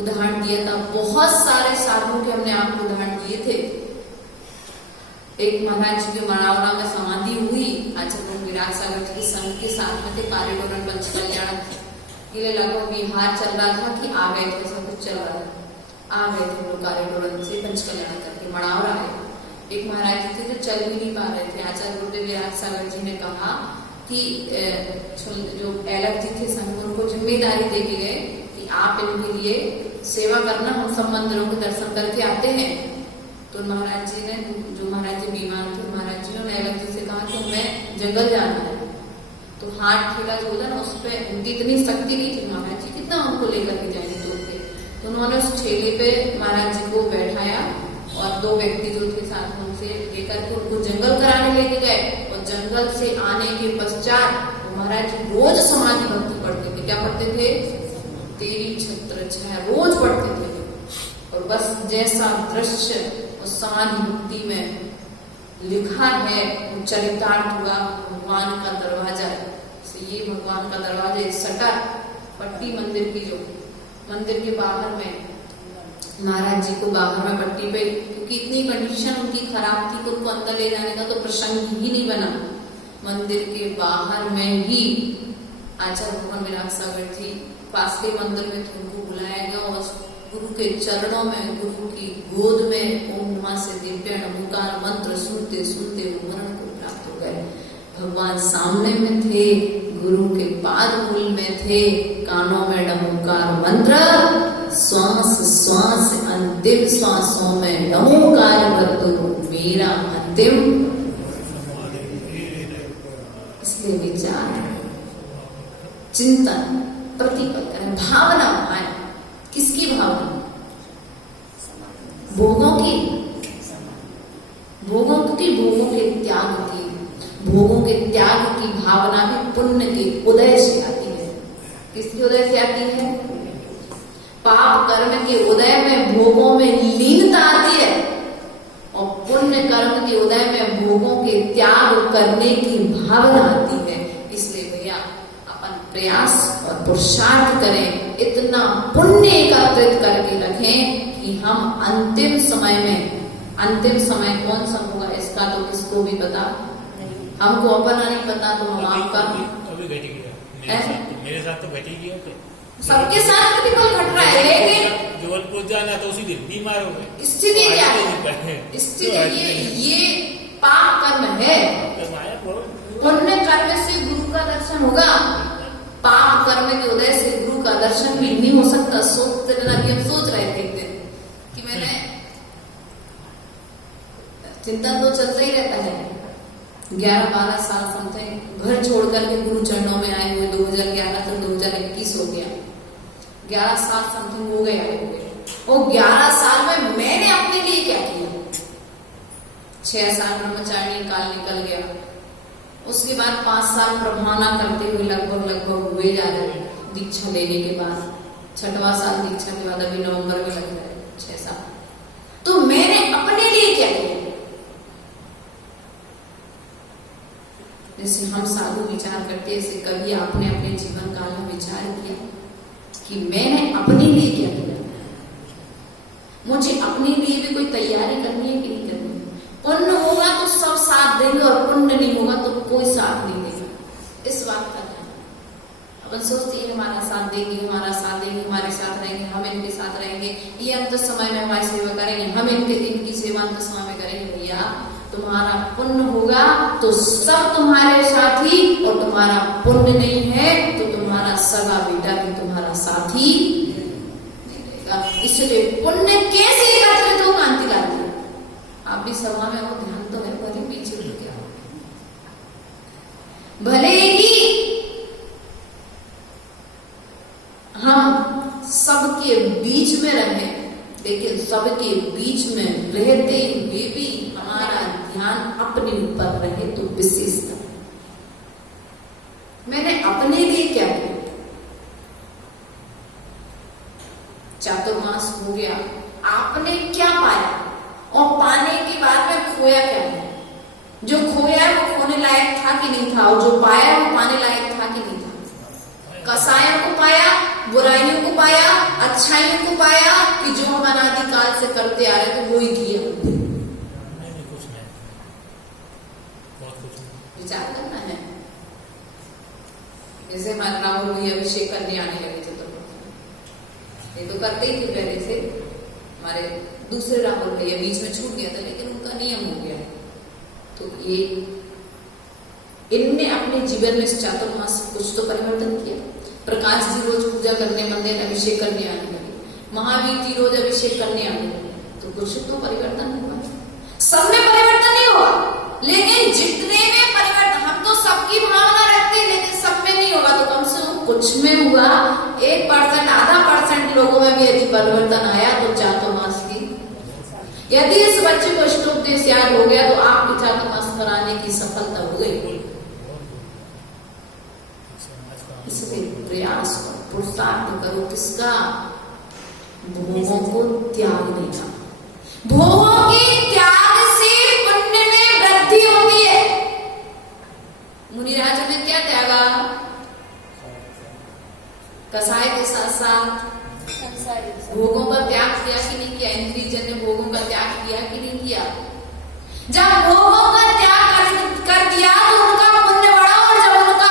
उदाहरण दिया था। बहुत सारे साधुओं के हमने आपको उदाहरण दिए थे। एक महाराज जी की मनावरा में समाधि हुई। आचार्य विराट सागर जी के संघ के साथ में थे, कारीडोरन पंच कल्याण के लिए लगभग बिहार चल रहा था कि आ गए थे, सब कुछ चल रहा था। आ गए थे लोग कारीडोरन से पंच कल्याण करके मनावरा है। एक महाराज जी थे जो चल भी नहीं पा रहे थे। आचार्य गुरुदेव विराट सागर जी ने कहा कि जो एलक जी थे संघ, उनको जिम्मेदारी दे के गए कि आप इनके लिए सेवा करना, हम सब मंदिरों के दर्शन करके आते हैं। तो महाराज जी ने, जो महाराज जी बीमार थे, महाराज जी ने एलक जी से कहा कि मैं जंगल जाना है। तो हाथ ठेला जो होता ना, उस पर उनकी इतनी शक्ति नहीं थी, महाराज जी कितना उनको लेकर के जाएंगे दूर पे। तो उन्होंने उस ठेले पे महाराज जी को बैठाया और दो व्यक्ति जो थे साथ में उनसे लेकर के उनको जंगल कराने लेके गए। और जंगल से आने के पश्चात महाराज जी रोज समाधि भक्ति पढ़ते थे। क्या पढ़ते थे? तेरी छत्र छाया रोज पढ़ते थे। और बस जैसा दृश्य उस समाधि भक्ति में लिखा है, वो चरितार्थ हुआ। भगवान का दरवाजा से, ये भगवान का दरवाजा, सटर पट्टी मंदिर की, जो मंदिर के बाहर में महाराज जी को बाहर में पट्टी पे, क्योंकि इतनी कंडीशन उनकी खराब थी कि उनको अंदर ले जाने का तो प्रसंग ही नहीं बना। मंदिर के बाहर में ही आचार्य भगवान विराट सागर जी पास के मंदिर में थे, उनको बुलाया गया और गुरु के चरणों में, गुरु की गोद में ओम नमः से दिव्य नमोकार मंत्र सुनते सुनते वो मरण को प्राप्त हो गए। भगवान सामने में थे, गुरु के पाद मूल में थे, कानों में नमोकार मंत्र, श्वास श्वास अंतिम श्वासों में नमोकार कर दो मेरा अंतिम। इसलिए विचार, चिंतन प्रतिपल करें, भावना आए। किसकी भावना? भोगों की, भोगों की, भोगों के त्याग की। भोगों के त्याग की भावना भी पुण्य के उदय से आती है। किसके उदय से आती है? पाप कर्म के उदय में भोगों में लीनता आती है, और पुण्य कर्म के उदय में भोगों के त्याग करने की भावना आती है। इसलिए भैया अपन प्रयास और पुरुषार्थ करें, इतना पुण्य एकत्रित करके रखें कि हम अंतिम समय में, अंतिम समय कौन सा होगा इसका तो किसको भी पता, हमको अपना नहीं पता, तो हम आपका अभी घट गया मेरे साथ तो घट ही गया। सबके साथ प्रतिफल घट रहा है, लेकिन जबलपुर जाना तो उसी दिन बीमार हो गए। स्थिति क्या है? स्थिति ये पाप कर्म है। पुण्य कर्म से गुरु का दर्शन होगा, पाप कर्म के उदय से गुरु का दर्शन भी नहीं हो सकता। सोच रहे थे एक दिन कि मैंने, चिंतन तो चलता ही रहता है। 11-12 साल समथिंग घर छोड़ करके गुरु चरणों में आए हुए, 2011 से 2021 हो गया, 11 साल समथिंग हो गया। वो 11 साल में मैंने अपने लिए क्या किया? 6 साल ब्रह्मचारिणी काल निकल गया, उसके बाद 5 साल प्रभावना करते हुए लगभग हुए जा रहे दीक्षा लेने के बाद। 6वां साल दीक्षा के बाद अभी नवंबर में लग रहा है 6 साल। तो मैंने अपने लिए क्या किया? जैसे हम साधु विचार करते, ऐसे कभी आपने अपने जीवन काल में विचार किया कि मैंने अपने लिए क्या किया? मुझे अपने लिए भी कोई तैयारी करनी है कि नहीं करनी? पुण्य होगा तो सब साथ देंगे, और पुण्य नहीं होगा तो कोई साथ नहीं देगा। इस बात का ध्यान। अपन सोचते हैं हमारा साथ देंगे, हमारा साथ देंगे, हमारे साथ रहेंगे, हम इनके साथ रहेंगे, ये अंत समय में हमारी सेवा करेंगे, हम इनकी सेवा अंत समय में करेंगे। भैया तुम्हारा पुण्य होगा तो सब तुम्हारे साथी, और तुम्हारा पुण्य नहीं है तो तुम्हारा सगा बेटा भी तुम्हारा साथी नहीं रहेगा। इसलिए पुण्य कैसे एकत्रित हो? कांति लाती है। आप भी सभा में हो, ध्यान तो है, भले पीछे हो क्या, भले ही हम सबके बीच में रहें, लेकिन सबके बीच में रहते हुए भी हमारा ध्यान रहे तो विशेषता। मैंने अपने लिए क्या किया? चातुर्मास हो गया, आपने क्या पाया और पाने के बाद में खोया क्या है? जो खोया है वो खोने लायक था कि नहीं था, और जो पाया वो पाने लायक था कि नहीं था? कसायों को पाया, बुराइयों को पाया, अच्छाइयों को पाया, कि जो हम अनादिकाल से करते आ रहे थे वो ही किया? विचार करना है। जैसे हमारे राहुल भैया अभिषेक करने आने लगे थे, तो ये तो करते ही थे पहले से। हमारे दूसरे राहुल भैया बीच में छूट गया था, लेकिन उनका नियम हो गया। तो ये इनने अपने जीवन में इस चातुर्मास कुछ तो परिवर्तन किया। प्रकाश जी रोज पूजा करने मंदिर अभिषेक करने आने लगे, महावीर जी रोज अभिषेक करने आने लगे, तो कुछ तो परिवर्तन हुआ। सब में परिवर्तन नहीं हुआ, लेकिन जितने में परिवर्तन, हम तो सबकी भावना रखते हैं, लेकिन सब में नहीं होगा तो कम से कम कुछ में हुआ। 1% आधा % लोगों में भी यदि परिवर्तन आया तो चातुर्मास की, यदि इस बच्चे को इष्टोपदेश याद हो गया तो आपकी चातुर्मास कराने की सफलता हो गई। इसलिए प्रयास करो, पुरुषार्थ करो, किसका? भोगों को त्यागने का। भोगों के त्याग से पुण्य में वृद्धि होती है। मुनिराजों ने क्या त्यागा? कसाय के साथ साथ भोगों का त्याग किया कि नहीं किया? इंद्रियजन ने भोगों का त्याग किया कि नहीं किया? जब भोगों का त्याग कर दिया तो उनका पुण्य बढ़ा, और जब उनका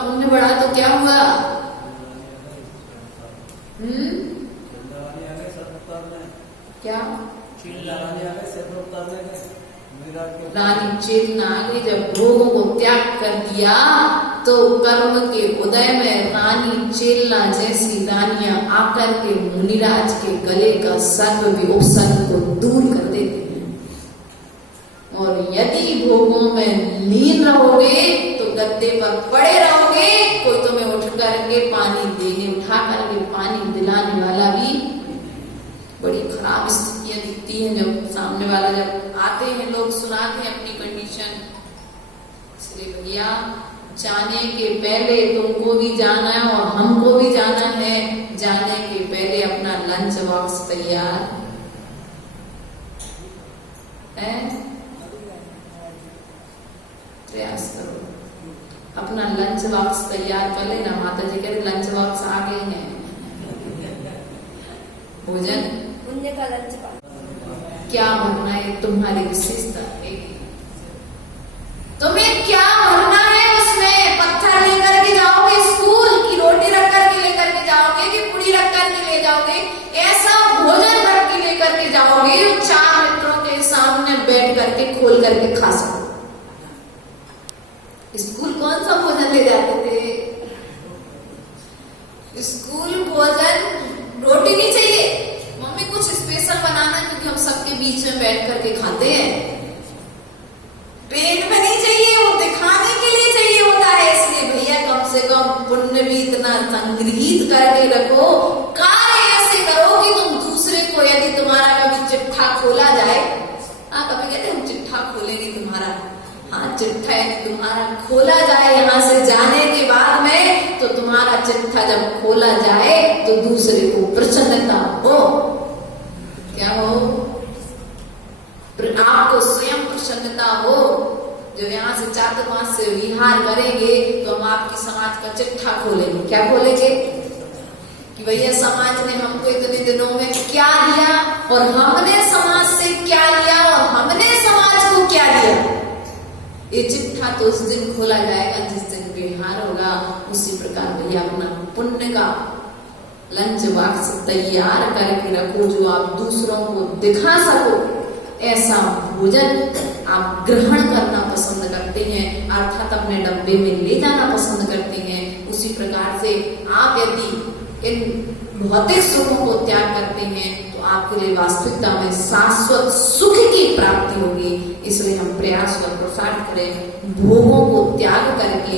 पुण्य बढ़ा तो क्या हुआ? क्या? रानी चेतना आ गई। जब भोगों को त्याग कर दिया तो कर्म के उदय में रानी चेलना जैसी रानियां आकर के मुनिराज के गले का सर्व भी उपसर्ग को दूर कर देती हैं। और यदि भोगों में लीन रहोगे तो गद्दे पर पड़े रहोगे, कोई तुम्हें उठ करके पानी देने, उठा करके पानी दिलाने वाला भी। बड़ी खराब स्थितियां दिखती हैं जब सामने वाला, जब आते हैं लोग सुनाते हैं अपनी कंडीशन। इसलिए भैया जाने के पहले तुमको भी जाना है और हमको भी जाना है। जाने के पहले अपना लंच बॉक्स तैयार है, प्रयास करो अपना लंच बॉक्स तैयार कर लेना। माता जी कहते लंच बॉक्स आ गए हैं, भोजन पुण्य का लंच क्या भरना है तुम्हारी विशेषता है। तुम्हें क्या भरना है उसमें? पत्थर लेकर के जाओगे स्कूल, की रोटी रख करके लेकर के जाओगे, कि पूरी रख करके ले जाओगे? ऐसा भोजन रख के लेकर के जाओगे जो 4 मित्रों के सामने बैठ करके खोल करके खा सको। स्कूल कौन सा भोजन ले जाते थे? स्कूल भोजन रोटी नहीं चाहिए, मम्मी कुछ स्पेशल बनाना, क्योंकि हम सबके बीच में बैठ करके खाते हैं। पेट में नहीं चाहिए, वो दिखाने के लिए चाहिए होता है। इसलिए भैया कम से कम पुण्य भी इतना संग्रहित करके रखो, कार्य ऐसे करो कि तुम दूसरे को, यदि तुम्हारा कभी चिट्ठा खोला जाए, कभी कहते हम चिट्ठा खोलेंगे तुम्हारा, हाँ चिट्ठा तुम्हारा खोला जाए यहाँ से जाने के बाद में, तो तुम्हारा चिट्ठा जब खोला जाए तो दूसरे को प्रसन्नता हो। क्या हो? आपको स्वयं प्रसन्नता हो। जब यहाँ से चातुर्मास से विहार करेंगे तो हम आपकी समाज का चिट्ठा खोलेंगे। क्या खोलेंगे? कि भैया समाज ने हमको इतने दिनों में क्या दिया और हमने समाज से क्या लिया और हमने समाज को क्या दिया। ये चिट्ठा तो उस दिन खोला जाएगा जिस दिन विहार होगा। उसी प्रकार भैया अपना पुण्य का लंच बॉक्स तैयार करके रखो, जो आप दूसरों को दिखा सको। ऐसा भोजन आप ग्रहण करना पसंद करते हैं, अर्थात अपने डब्बे में ले जाना पसंद करते हैं। उसी प्रकार से आप यदि इन भौतिक सुखों को त्याग करते हैं तो आपके लिए वास्तविकता में शाश्वत सुख की प्राप्ति होगी। इसलिए हम प्रयास और प्रसार करें, भोगों को त्याग करके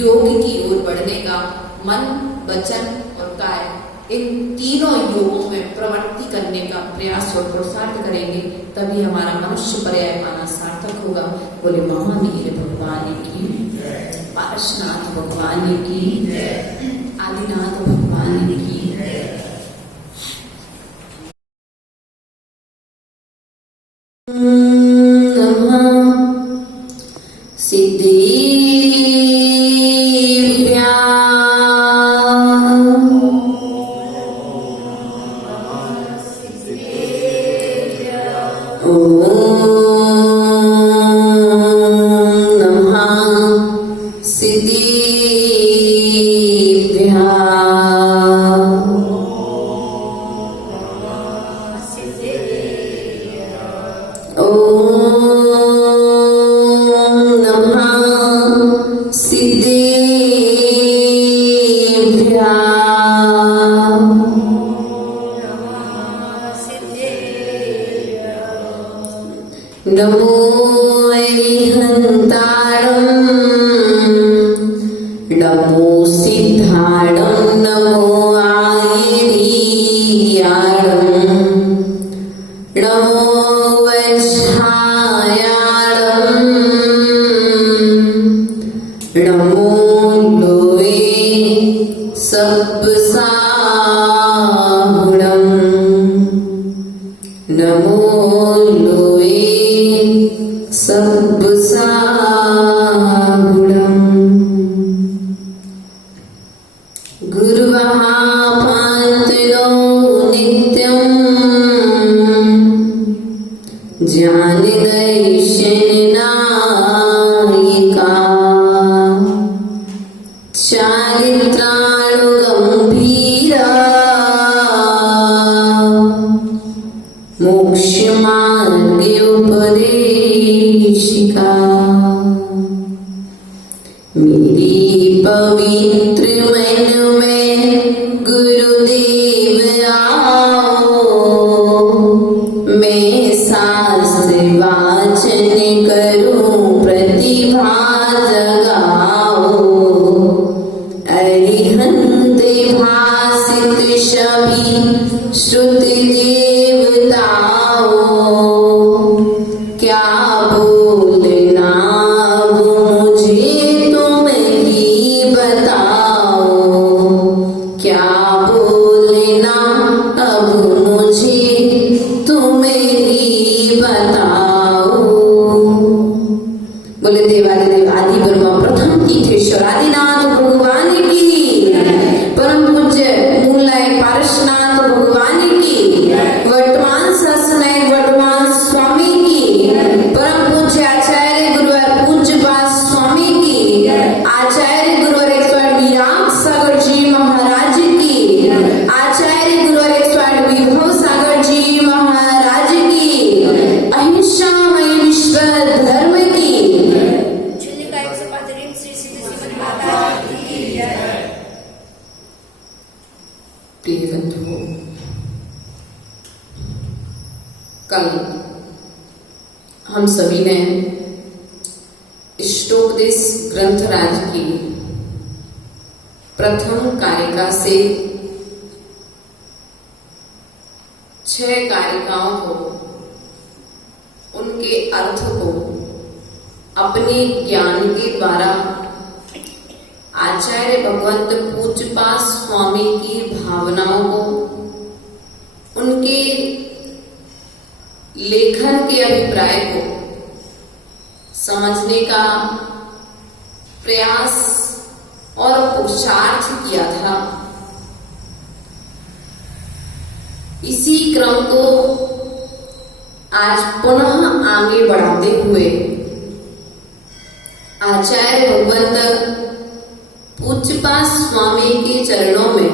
योग की ओर बढ़ने का मन, वचन और काया इन तीनों योगों में प्रवृत्ति करने का प्रयास और पुरुषार्थ करेंगे, तभी हमारा मनुष्य पर्याय पाना सार्थक होगा। बोले महावीर भगवान की, पारसनाथ भगवान की, आदिनाथ भगवान की। कल हम सभी ने इष्टोपदेश ग्रंथराज की प्रथम कारिका से 6 कारिकाओं को, उनके अर्थ को अपने ज्ञान के द्वारा आचार्य भगवंत पूज्यपाद स्वामी की भावनाओं को, उनके लेखन के अभिप्राय को समझने का प्रयास और पुरुषार्थ किया था। इसी क्रम को आज पुनः आगे बढ़ाते हुए आचार्य भगवंत पूज्यपाद स्वामी के चरणों में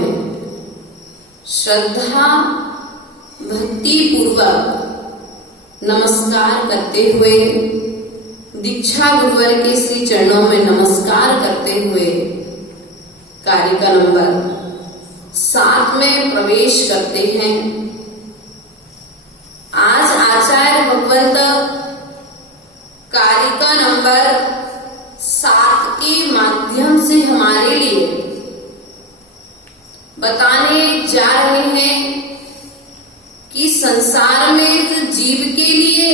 श्रद्धा भक्ति पूर्वक नमस्कार करते हुए, दीक्षा गुरुवर के श्री चरणों में नमस्कार करते हुए कारिका नंबर 7 में प्रवेश करते हैं। आज आचार्य भगवंत कारिका नंबर 7 के माध्यम से हमारे लिए बताने जा रहे हैं कि संसार में इस जीव के लिए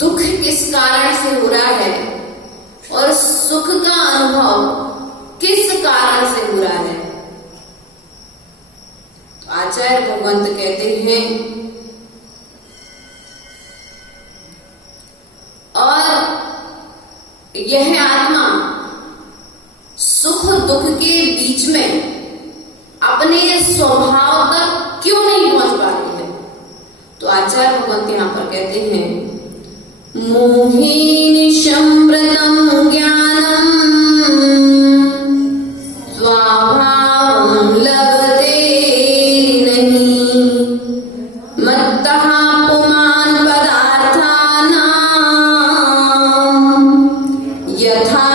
दुख किस कारण से हो रहा है और सुख का अनुभव किस कारण से हो रहा है। तो आचार्य भगवंत कहते हैं, और यह आत्मा सुख दुख के बीच में अपने स्वभाव तक क्यों नहीं पहुंच पा रही है। तो आचार्य भगवंत यहां पर कहते हैं, मोहिनी संवृतम ज्ञानम स्वाभावं लभते नहीं मत्तः पुमान् पदार्थानां यथा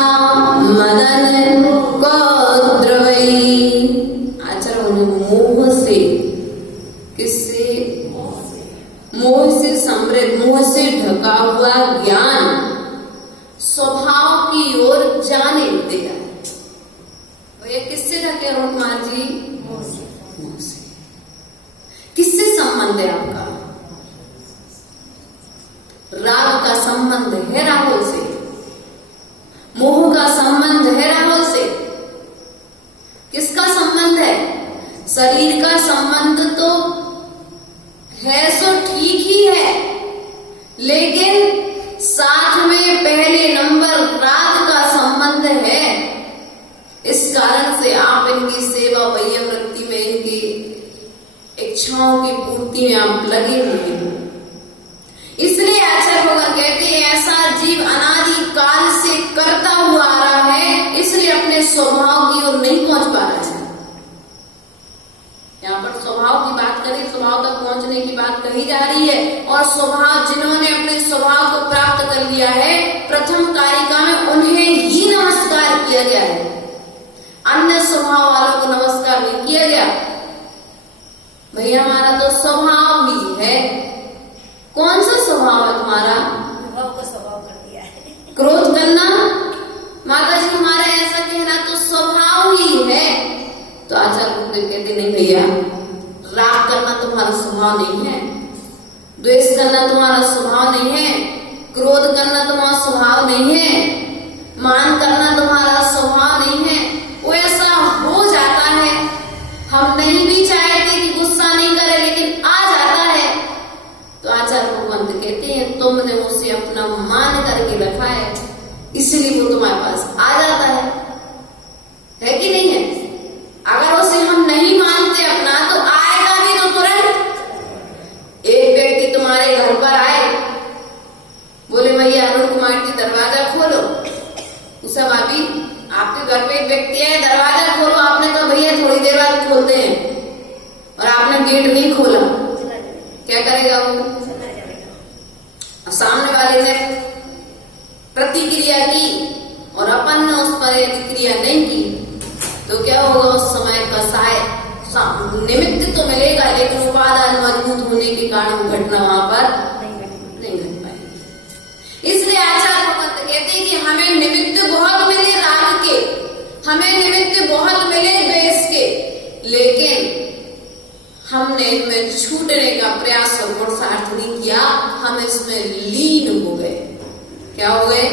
मदन कौद्रवै। आचरण मोह से, किससे? मोह से समृद्ध, मोह से ढका हुआ ज्ञान स्वभाव की ओर जाने देगा। ये किससे ढके हो कुमार जी? मोह से। किससे संबंध है आपका? राग का संबंध है राहुल से, मोह का संबंध है राहुल से। किसका संबंध है? शरीर का संबंध तो है सो ठीक ही है, लेकिन साथ में पहले नंबर राग का संबंध है। इस कारण से आप इनकी सेवा वैया वृत्ति में, इनकी इच्छाओं की पूर्ति में आप लगे हुए हो। इसलिए आचार्य भगवान कहते हैं, ऐसा जीव अनादि काल से करता हुआ आ रहा है, इसलिए अपने स्वभाव की ओर नहीं पहुंच पा रहा है। यहाँ पर स्वभाव की बात करी, स्वभाव तक पहुंचने की बात कही जा रही है। और स्वभाव, जिन्होंने अपने स्वभाव को प्राप्त कर लिया है, प्रथम कारिका में उन्हें ही नमस्कार किया गया है, अन्य स्वभाव वालों को नमस्कार नहीं किया गया। भैया हमारा तो स्वभाव ही है। कौन सा स्वभाव है तुम्हारा? भाव का स्वभाव कर दिया है। क्रोध करना? माता जी हमारा ऐसा कहना तो स्वभाव ही है। तो आचार्य कहते नहीं भैया, राग करना तुम्हारा स्वभाव नहीं है, द्वेष करना तुम्हारा स्वभाव नहीं है, क्रोध करना तुम्हारा स्वभाव नहीं है, मान करना तुम्हारा स्वभाव नहीं है। वो ऐसा हो जाता है, हम नहीं भी चाहते कि गुस्सा नहीं करे, लेकिन आ जाता है। तो आचार्य भगवंत कहते हैं, तुमने उसे अपना मान करके रखा है, इसलिए वो तुम्हारे पास आ जाता है कि नहीं है? अगर उसे हम नहीं मानते अपना, तो आएगा भी तो तुरंत। एक व्यक्ति तुम्हारे घर पर आए, बोले भैया अरुण कुमार की दरवाजा खोलो। उसे भाभी आपके घर पे एक व्यक्ति है, दरवाजा खोलो। आपने कहा भैया थोड़ी देर बाद खोलते हैं, और आपने गेट नहीं खोला, क्या करेगा वो? सामने वाले ने प्रतिक्रिया की और अपन ने उस पर प्रतिक्रिया नहीं की, तो क्या होगा? उस समय का निमित्त तो मिलेगा, लेकिन उपादान मजबूत होने के कारण घटना वहां पर नहीं घट पाएगी। इसलिए आचार्य भगवंत कहते हैं कि हमें निमित्त बहुत मिले राग के, हमें निमित्त बहुत मिले द्वेष के, लेकिन हमने इनमें छूटने का प्रयास और पुरुषार्थ नहीं किया। हम इसमें लीन हो गए। क्या हो गए?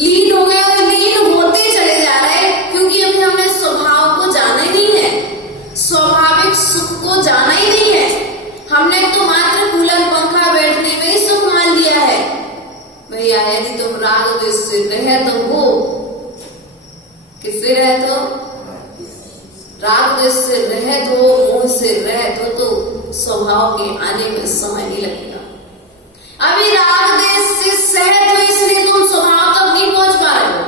लीन हो गए, और लीन होते चले जा रहे, क्योंकि अभी हमने स्वभाव को जाना ही नहीं है, स्वाभाविक सुख को जाना ही नहीं है। हमने तो मात्र कूलर पंखा बैठने में ही सुख मान लिया है। भैया यदि तुम राग द्वेष से रहित हो, किससे रहित हो? राग द्वेष से रहित हो, मोह से रहित हो, तो स्वभाव के आने में समय नहीं लगेगा। अभी राग द्वेष से सहित हो, इसलिए तुम स्वभाव तक नहीं पहुंच पा रहे हो।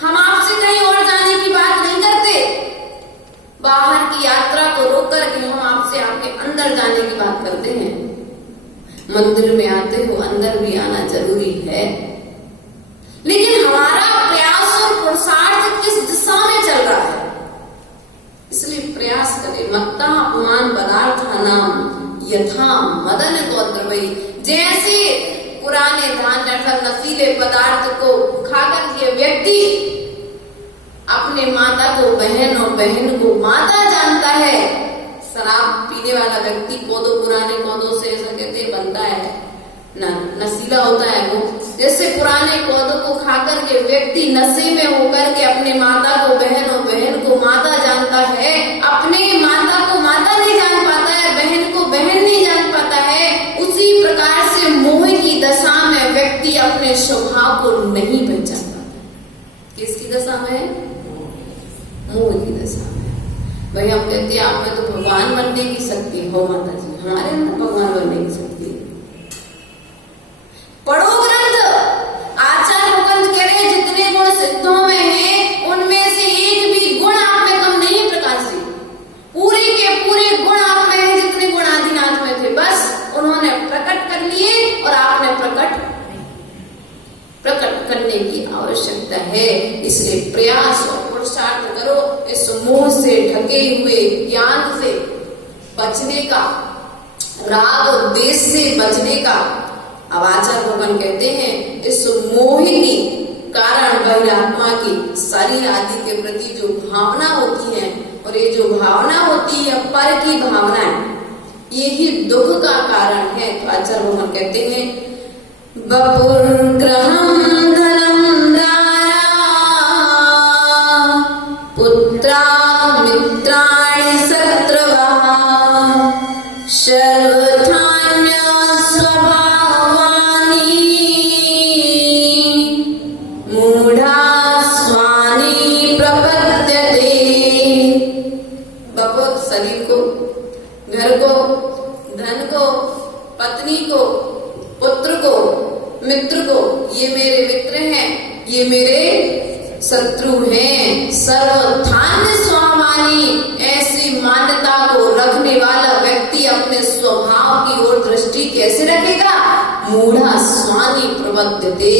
हम आपसे कहीं और जाने की बात नहीं करते, बाहर की यात्रा को रोक करके हम आपसे आपके अंदर जाने की बात करते हैं। मंदिर में आते हो, अंदर भी आना जरूरी है, लेकिन हमारा प्रयास और पुरुषार्थ किस दिशा में चल रहा है? इसलिए प्रयास करें। मत्ता अपमान पदार्थानाम यथा मदन गोत्रवै। जैसे पुराने धान अर्थात नशीले पदार्थ को खाकर के व्यक्ति अपने माता को बहन और बहन को माता जानता है। शराब पीने वाला व्यक्ति पौधों, पुराने पौधों से ऐसा कहते हैं बनता है ना, नशीला होता है वो। जैसे पुराने पौधों को खाकर के व्यक्ति नशे में होकर के अपने माता को बहन और बहन को माता जानता है, अपने माता को माता नहीं जान पाता है, बहन को बहन नहीं जान पाता है, उसी प्रकार से मोह की दशा में व्यक्ति अपने स्वभाव को नहीं पहचान पाता। किसकी दशा में? मोह की दशा में। भाई हम कहते हैं आप में तो भगवान बनने की शक्ति हो माता जी, हमारे अंदर भगवान बनने की शक्ति है। पढ़ो ग्रंथ। आचार्य भगवंत कह रहे जितने गुण सिद्धों में हैं, उनमें से एक भी गुण आप में कम नहीं प्रकाशित। पूरे के पूरे गुण आप में हैं जितने गुण आदिनाथ में थे, बस उन्होंने प्रकट कर लिए और आपने प्रकट करने की आवश्यकता है। इसलिए प्रयास और पुरुषार्थ करो, इस मोह से ढके हुए ज्ञान से बचने का, राग और द्वेष से बचने का। अब आचार्य भगवान कहते हैं इस मोह के कारण बहिरात्मा की शरीर आदि के प्रति जो भावना होती है, और ये जो भावना होती है पर की भावना है, यही दुख का कारण है। तो आचार्य भगवान कहते हैं बपुर्ग्रहम् धनम् दारा पुत्रा मित्राणि शत्रवः सर्वथान्य स्वभावानि मूढ़ा स्वानि प्रपद्यते। बप शरीर को, घर को, धन को, पत्नी को, पुत्र को, मित्र को, ये मेरे मित्र हैं, ये मेरे शत्रु हैं। सर्वथान्य स्वभावानि, ऐसी मान्यता को रखने वाला व्यक्ति अपने स्वभाव की ओर दृष्टि कैसे रखेगा? मूढ़ा स्वानि प्रपद्यते,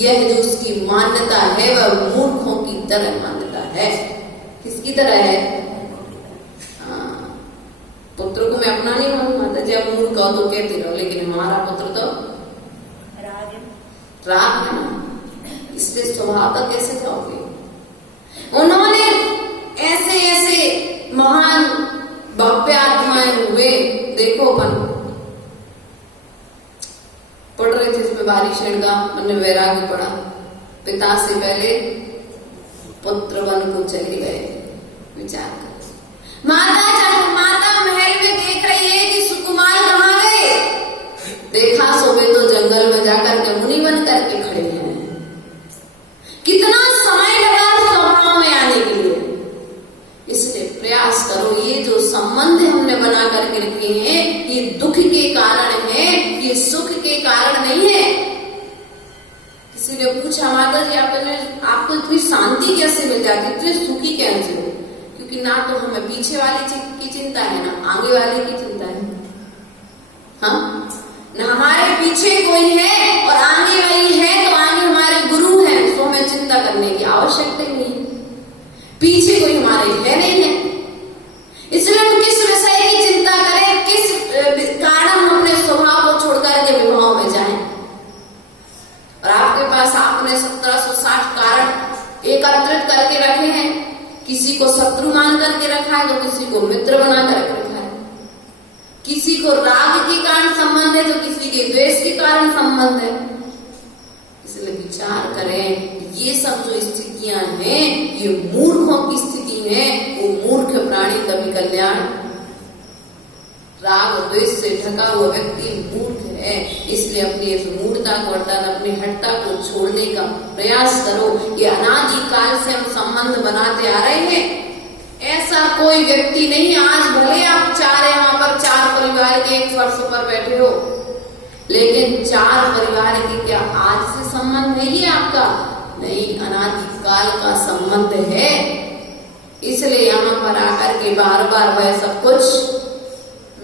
यह जो उसकी मान्यता है वह मूर्खों की तरह मान्यता है। किसकी तरह है? पुत्र को मैं अपना नहीं मानूं, माता जी आप मूर्ख हो तो कहते रहो, लेकिन हमारा पुत्र तो राग है ना, इसलिए स्वभाव का कैसे जाओगे? उन्होंने ऐसे ऐसे महान भव्य आत्माएं हुए। देखो अपन पढ़ रहे थे इसमें बारिशण का, मैंने वैराग्य पढ़ा। पिता से पहले पुत्र वन को चले गए। विचार कर, माता महल में देख रही है कि सुकुमार कहाँ गए, देखा सोबे तो जंगल में जाकर के मुनि बन करके खड़े हैं। कितना समय लगा स्वभाव में आने के लिए। इसलिए प्रयास करो, ये जो संबंध हमने बना करके रखे हैं ये दुख के कारण है, ये सुख के कारण नहीं है। किसी ने पूछा माता जी आपको इतनी शांति कैसे मिल जाती, इतने सुखी कैसे हो? क्योंकि ना तो हमें पीछे वाली की चिंता है, ना आगे वाले की चिंता है। हाँ, न हमारे पीछे कोई है और आगे वाली है तो आगे हमारे गुरु हैं, तो हमें चिंता करने की आवश्यकता ही नहीं है। पीछे कोई हमारे है नहीं है, इसलिए हम किस विषय की चिंता करें, किस कारण हम अपने स्वभाव को छोड़कर के विवाह में जाएं। और आपके पास आपने 1760 कारण एकत्रित करके रखे हैं। किसी को शत्रु मान करके रखा है तो किसी को मित्र बना करके रखा है, किसी को राग के कारण संबंध है तो किसी के द्वेष के कारण संबंध है। इसलिए विचार करें, ये सब जो स्थितियां हैं ये मूर्खों की स्थिति है। वो मूर्ख प्राणी कभी कल्याण, राग और द्वेष से ढका हुआ व्यक्ति मूर्ख है। इसलिए अपनी इस मूर्खता को अर्थात अपनी हट्टा को छोड़ने का प्रयास करो। ये अनादि काल से हम संबंध बनाते आ रहे हैं। ऐसा कोई व्यक्ति नहीं, आज भले आप यहाँ पर 4 परिवार के एक फर्श पर बैठे हो, लेकिन 4 परिवार के क्या आज से संबंध है ये आपका? नहीं, अनादि काल का संबंध है। इसलिए यहाँ पर आकर के बार बार वह सब कुछ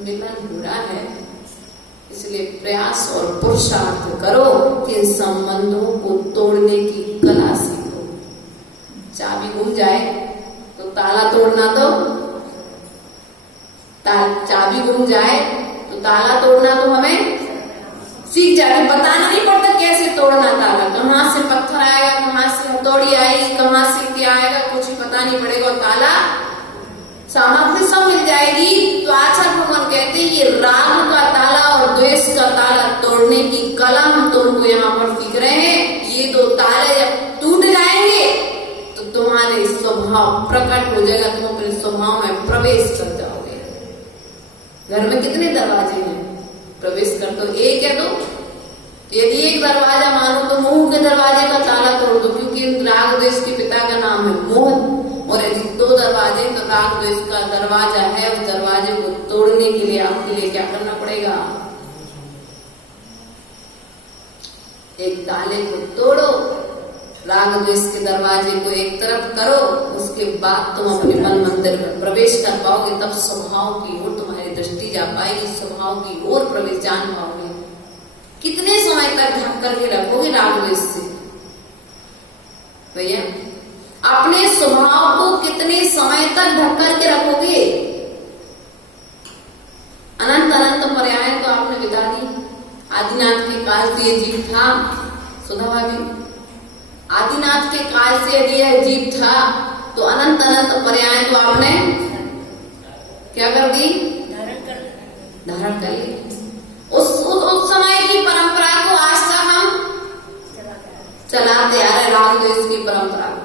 मिलन हो रहा है। इसलिए प्रयास और पुरुषार्थ करो कि इन संबंधों को तोड़ने की कला सीखो। चाबी गुम जाए तो ताला तोड़ना तो चाबी गुम जाए तो ताला तोड़ना तो हमें सीख जाए। बताना नहीं पड़ता कैसे तोड़ना ताला, कहाँ से पत्थर आएगा, कहाँ से हथौड़ी आएगी, कहाँ से क्या आएगा, नहीं पड़ेगा और ताला सामग्री सब मिल जाएगी। तो आचार्य भगवान कहते हैं ये राग का ताला और द्वेष का ताला तोड़ने की कला हम तुमको यहाँ पर सीख रहे हैं। ये दो ताले जब टूट जाएंगे तो तुम्हारे स्वभाव प्रकट हो जाएगा, तुम अपने स्वभाव में प्रवेश कर जाओगे। घर में कितने दरवाजे हैं, प्रवेश कर दो एक या दो। यदि एक दरवाजा मानो तो मुंह के दरवाजे का ताला तोड़ दो, क्योंकि राग द्वेष के पिता का नाम है मोह। और यदि दो दरवाजे तो राग द्वेष का दरवाजा है, उस दरवाजे को तोड़ने के लिए आपके लिए क्या करना पड़ेगा? एक ताले को तोड़ो, राग द्वेष के दरवाजे को एक तरफ करो, उसके बाद तुम अपने मन मंदिर में प्रवेश कर पाओगे। तब स्वभाव की ओर तुम्हारी दृष्टि जा पाएगी, स्वभाव की ओर प्रवेश जान पाओगे। कितने समय तक ढक करके रखोगे राग द्वेष से? भैया अपने स्वभाव को कितने समय तक ढक करके रखोगे? अनंत अनंत पर्याय तो आपने बता दी। आदिनाथ के काल से ये जीव था, सुधा भाभी, आदिनाथ के काल से यदि यह जीव था तो अनंत अनंत पर्याय तो आपने क्या कर दी? धारण कर ली। उस समय की परंपरा को आज तक हम चलाते आ रहे, राग द्वेष की परंपरा को।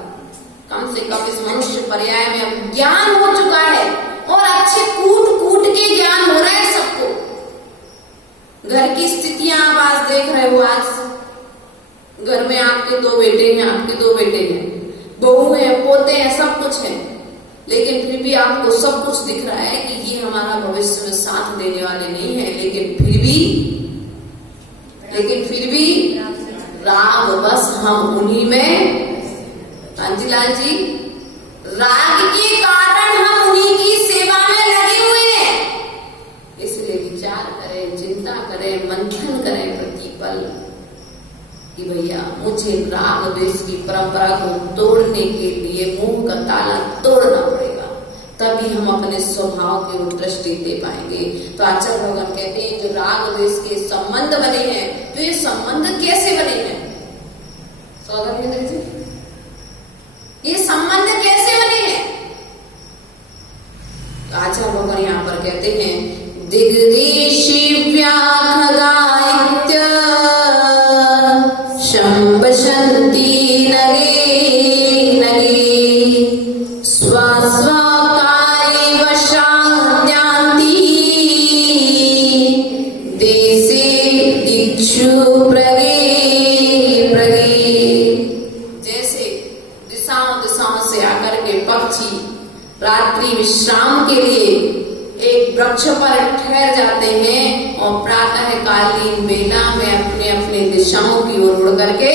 कम से कम इस मनुष्य पर्याय में अब ज्ञान हो चुका है, और अच्छे कूट कूट के ज्ञान हो रहा है सबको। घर की स्थितियां आप आज देख रहे हो। आज घर में आपके दो बेटे हैं, आपके दो बेटे हैं, बहू हैं, पोते हैं, सब कुछ है, लेकिन फिर भी आपको सब कुछ दिख रहा है कि ये हमारा भविष्य में साथ देने वाले नहीं है। लेकिन फिर भी राग बस हम उन्हीं में, कांजीलाल जी, राग के कारण हम उन्हीं की सेवा में लगे हुए हैं। इसलिए विचार करें, चिंता करें, मंथन करें प्रतिपल कि भैया मुझे राग द्वेष की परंपरा को तोड़ने के लिए मुंह का ताला तोड़ना पड़ेगा, तभी हम अपने स्वभाव की ओर दृष्टि दे पाएंगे। तो आचार्य भगवान कहते हैं जो राग द्वेष के संबंध बने हैं, तो ये संबंध कैसे बने हैं? सौधर्मेंद्र जी, ये संबंध कैसे बने हैं? तो आचार्य भगवान यहाँ पर कहते हैं दिग्देशी व्याघ्राइत्य शंबशंति नगे नगे स्वस्वकारि वशान्ति देशे दिक्षु प्रगे प्रगे। जैसे दिशाओं दिशाओं से आकर के पक्षी रात्रि विश्राम के लिए एक वृक्ष पर ठहर जाते हैं और प्रातः कालीन बेला में अपने अपने दिशाओं की ओर उड़ करके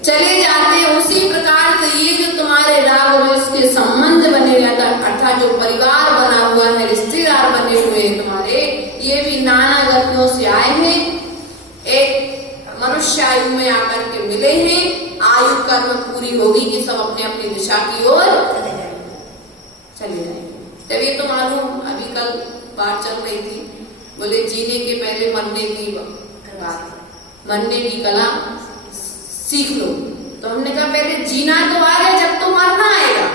चले जाते हैं। उसी प्रकार से ये जो तुम्हारे राग द्वेष के संबंध बने रहता, अर्थात जो परिवार बना हुआ है, रिश्तेदार बने हुए हैं तुम्हारे, ये भी नाना गतियों से आए हैं, एक मनुष्य आयु में आकर के मिले हैं। आयु कर्म पूरी होगी कि सब अपने अपनी दिशा की ओर चले जाएंगे। तब ये तो मालूम, अभी कल बात चल रही थी, बोले जीने के पहले मरने की बात, मरने की कला सीख लो। तो हमने कहा पहले जीना तो आ गया, जब तो मरना आएगा।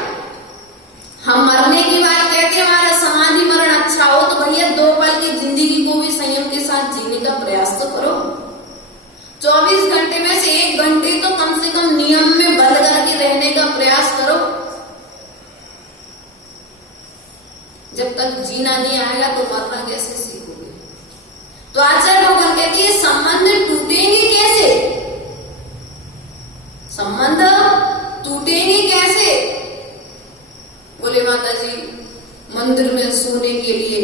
हम मरने की बात कहते हैं, हमारा समाधि मरण अच्छा हो, तो भैया 2 पल की जिंदगी को भी संयम के साथ जीने का प्रयास तो करो। 24 घंटे में से 1 घंटे तो कम से कम नियम में बंद करके रहने का प्रयास करो। जब तक जीना नहीं आएगा तो मरना कैसे सीखोगे? तो आचार्य भगवान कहते हैं संबंध टूटेंगे कैसे? संबंध टूटेंगे कैसे? बोले माता जी मंदिर में सोने के लिए,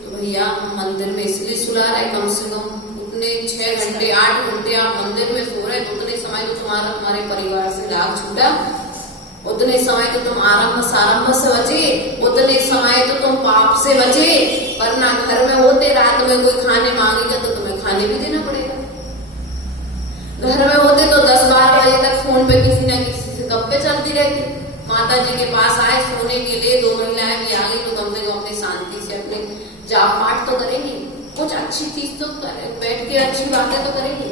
तो भैया मंदिर में इसलिए सुला रहे, कम से कम उतने 6 घंटे 8 घंटे आप मंदिर में सो रहे, तो उतने समय तो तुम्हारे परिवार से लाभ छूटा, उतने समय तो तुम आरंभ सारंभ से बचे, उतने समय तो तुम पाप से बचे। वरना घर में होते रात में कोई खाने मांगेगा तो तुम्हें खाने भी देना पड़ेगा। घर में होते तो 10-12 बजे तक फोन पे किसी न किसी से गप्पे चलती रहती। माता जी के पास आए सोने के लिए, 2 महिलाएं भी आ गई, तो कम से कम अपनी शांति से अपने जाप पाठ तो करेंगी, कुछ अच्छी चीज तो बैठ के अच्छी बातें तो करेंगी।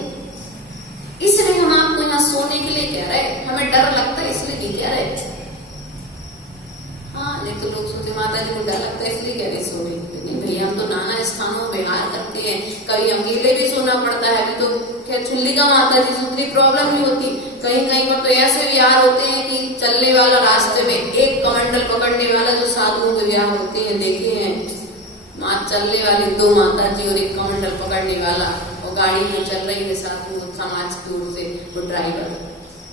इसलिए हम आपको यहाँ सोने के लिए कह रहे हैं, हमें डर लगता है इसलिए नहीं कह रहे। नहीं तो लोग सोचते माता जी को डर लगता है इसलिए कह रहे सो रही। नहीं भैया, हम तो नाना स्थानों में विहार करते हैं, कभी अकेले भी सोना पड़ता है। अभी तो क्या चुल्लिका माता जी से उतनी प्रॉब्लम नहीं होती। कहीं कहीं पर तो ऐसे विहार होते हैं कि चलने वाला रास्ते में एक कमंडल पकड़ने वाला, जो साधुओं के विहार होते हैं देखे हैं, चलने वाली 2 माता जी और एक कमंडल पकड़ने वाला, और गाड़ी में चल रही है साधु समाज की ओर से वो ड्राइवर।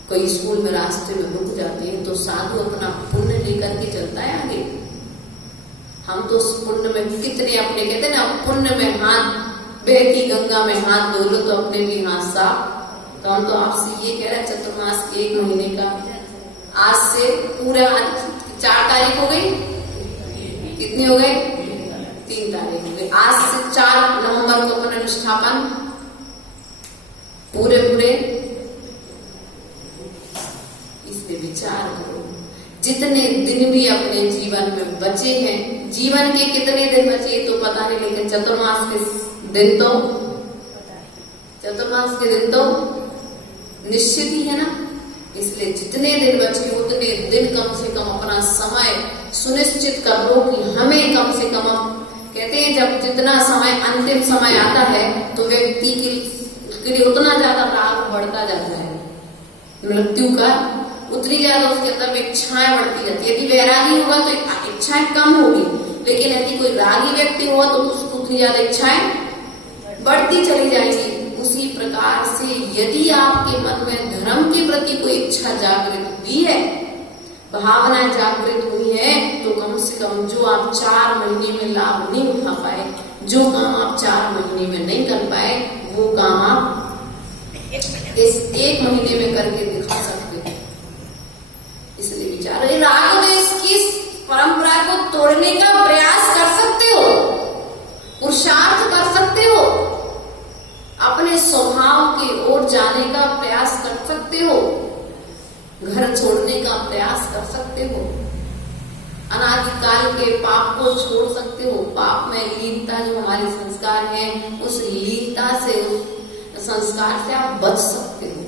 कोई स्कूल में रास्ते में रुक जाते हैं तो साधु अपना पुण्य लेकर के चलता है आगे। हम तो उस पुण्य में कितने अपने, कहते हैं ना, पुण्य में हाथ, बहती गंगा में हाथ धो लो तो अपने भी हाथ साफ। तो हम तो आपसे ये कह रहे हैं, चतुर्मास के 1 महीने का आज से पूरा 4 तारीख हो गई, कितनी हो गई, 3 तारीख हो गई। आज से 4 नवंबर को अपना अनुष्ठापन पूरे इसमें विचार करो। जितने दिन भी अपने जीवन में बचे हैं, जीवन के कितने दिन बचे तो पता नहीं, लेकिन चतुर्मास के दिन तो निश्चित ही है ना। इसलिए जितने दिन बचे उतने दिन कम से कम अपना समय सुनिश्चित कर लो कि हमें कम से कम, कहते हैं जब जितना समय अंतिम समय आता है तो व्यक्ति के लिए उतना ज्यादा राग बढ़ता जाता है, मृत्यु का उतनी ज्यादा उसके अंदर इच्छाएं बढ़ती जाती है। यदि वैरागी होगा तो इच्छाएं कम होगी, लेकिन यदि कोई रागी व्यक्ति होगा तो उसको उतनी ज्यादा इच्छाएं बढ़ती चली जाएंगी। उसी प्रकार से यदि आपके मन में धर्म के प्रति कोई इच्छा जागृत हुई है, भावना जागृत हुई है, तो कम से कम जो आप 4 महीने में लाभ नहीं उठा पाए, जो काम आप 4 महीने में नहीं कर पाए, वो काम आप इस 1 महीने में करके दिखा सकते हैं। इसलिए विचार, राग द्वेष की परंपरा को तोड़ने का प्रयास कर सकते हो, पुरुषार्थ कर सकते हो, अपने स्वभाव की ओर जाने का प्रयास कर सकते हो, घर छोड़ने का प्रयास कर सकते हो, अनादिकाल के पाप को छोड़ सकते हो। पाप में लीनता जो हमारे संस्कार है, उस लीनता से, उस संस्कार से आप बच सकते हो।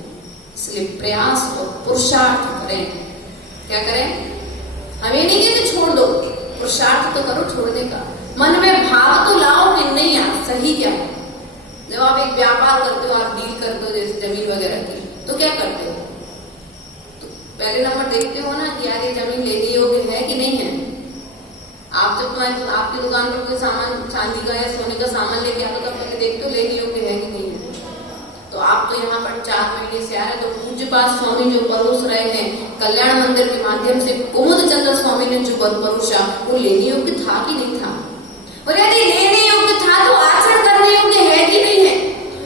इसलिए प्रयास और पुरुषार्थ करें। क्या करें? हम ये नहीं कहते छोड़ दो, पुरुषार्थ तो करो छोड़ने का। मन में भाव तो लाओ कि नहीं यार सही क्या है। जब आप एक व्यापार करते हो, आप डील करते हो जैसे जमीन वगैरह की, तो क्या करते हो? तो पहले नंबर देखते हो ना कि यार ये जमीन लेने योग्य है कि नहीं है। आप जब आपकी दुकान पर कोई सामान, चांदी का या सोने का सामान लेके आते हो, तब पहले देखते हो लेने योग्य है कि नहीं है। तो आप तो यहाँ पर 4 महीने से आ रहे, तो पूज्यपाद स्वामी जो परोस रहे हैं कल्याण मंदिर के माध्यम से, कुमुद चंद्र स्वामी ने जो परोसा, वो लेने योग्य था कि नहीं था? और यदि लेने योग्य था तो आचरण करने योग्य है कि नहीं है?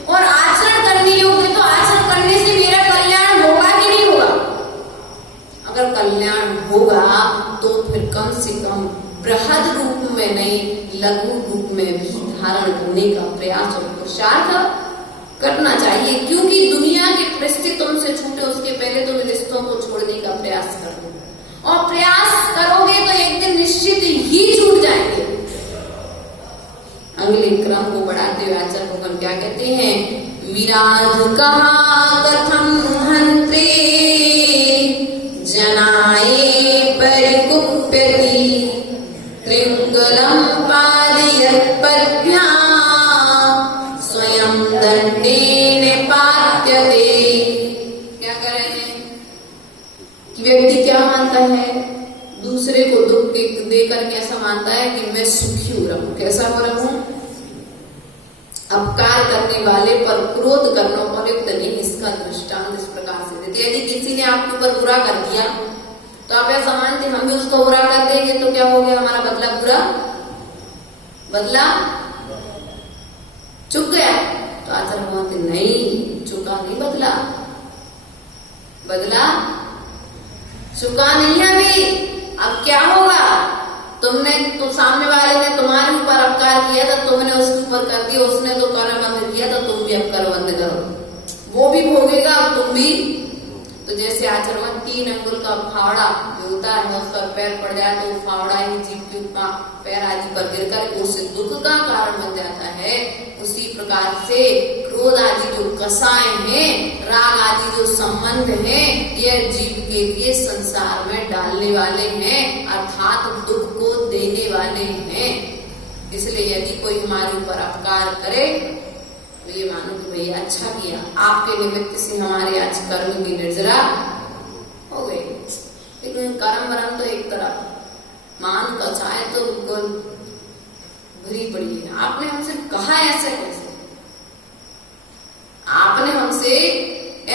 और आचरण करने योग्य तो आचरण करने से मेरा कल्याण होगा कि नहीं होगा? अगर कल्याण होगा तो फिर कम से कम बृहद रूप में नहीं, लघु रूप में भी धारण करने का प्रयास और पुरुषार्थ करना चाहिए। क्योंकि दुनिया की परिस्थिति तुमसे छूटे उसके पहले तुम रिश्तों को छोड़ने का प्रयास करो, और प्रयास करोगे तो एक दिन निश्चित ही छूट जाएंगे। अगले क्रम को बढ़ाते हुए आचार्य भगवान क्या कहते हैं? विराज कहा कथम हंते जनाए परिकुप्यति त्रिंगलम पादयत्पद्भ्यां स्वयं दंडेन पात्यते। क्या कर रहे हैं कि व्यक्ति क्या मानता है? दूसरे को दुख देकर कैसा मानता है कि मैं सुखी हो रहा हूं। कैसा हो रहा हूं? अपकार करने वाले पर क्रोध करना उपयुक्त नहीं। इसका दृष्टांत इस प्रकार से देते, यदि किसी ने आपके ऊपर बुरा कर दिया तो आप ऐसा मानते हम भी उसको बुरा कर देंगे तो क्या हो गया? हमारा बदला बुरा, बदला चुक गया। तो आचार्य बोलते नहीं, चुका नहीं बदला, बदला चुका नहीं है अभी। अब क्या होगा? तुमने तो सामने वाले ने तुम्हारे ऊपर अपकार किया था, तुमने उसके ऊपर कर दिया, उसने तो कर बंद किया था, तुम भी अब कर बंद करो। वो भी भोगेगा, तुम भी तो जैसे आचरण 3 अंगुल का फावड़ा जो होता है, उस पर पैर पड़ जाए तो फावड़ा ही जीभ के पैर आदि पर गिरकर उससे दुख का कारण बन जाता है। उसी प्रकार से क्रोध आदि जो कसाय हैं, राग आदि जो संबंध हैं, यह जीव के लिए संसार में डालने वाले हैं, अर्थात दुख को देने वाले हैं। इसलिए यदि कोई हमारे ऊपर अपकार करे तो ये मानो कि भैया अच्छा किया, आपके निमित्त से हमारे आज कर्म की निर्जरा हो गई। लेकिन कर्म वरम तो एक तरफ, मान कसाय तो बिल्कुल भरी पड़ी है। आपने हमसे कहा ऐसे कैसे? आपने हमसे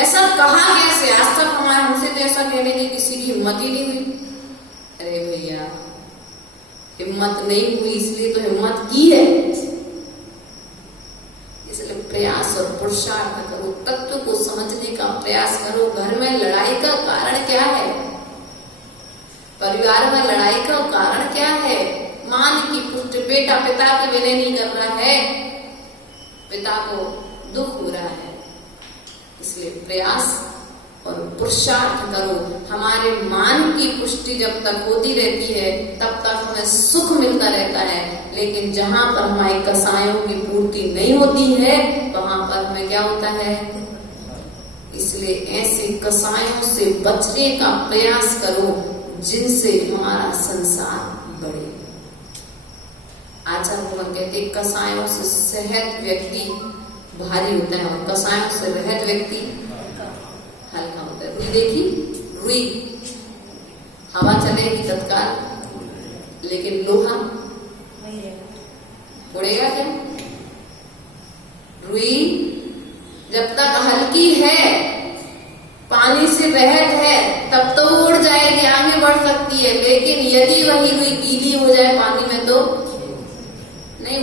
ऐसा कहा कैसे? आज तक हमारे हमसे तो ऐसा कहने की किसी की हिम्मत ही नहीं हुई। अरे भैया, हिम्मत नहीं हुई इसलिए तो हिम्मत की है। इसलिए प्रयास और पुरुषार्थ करो, तत्व को समझने का प्रयास करो। घर में लड़ाई का कारण क्या है? परिवार में लड़ाई का कारण क्या है? मान की पुष्ट बेटा पिता के विनय नहीं कर रहा है, पिता को दुख हो रहा है। इसलिए प्रयास और पुरुषार्थ करो। हमारे मान की पुष्टि जब तक होती रहती है तब तक हमें सुख मिलता रहता है। लेकिन जहां पर हमारी कसायों की पूर्ति नहीं होती है वहां पर हमें क्या होता है? इसलिए ऐसे कसायों से बचने का प्रयास करो जिनसे हमारा संसार बढ़े। आचार्य भगवान कहते कसायों से सहित व्यक्ति भारी होता है और कसायों से रहित व्यक्ति हल्का होता है। रुई देखी, रुई हवा चलेगी तत्काल, लेकिन लोहा उड़ेगा क्या? रुई जब तक हल्की है, पानी से रहित है, तब तो उड़ जाएगी, आगे बढ़ सकती है। लेकिन यदि वही रुई गीली हो जाए पानी में तो नहीं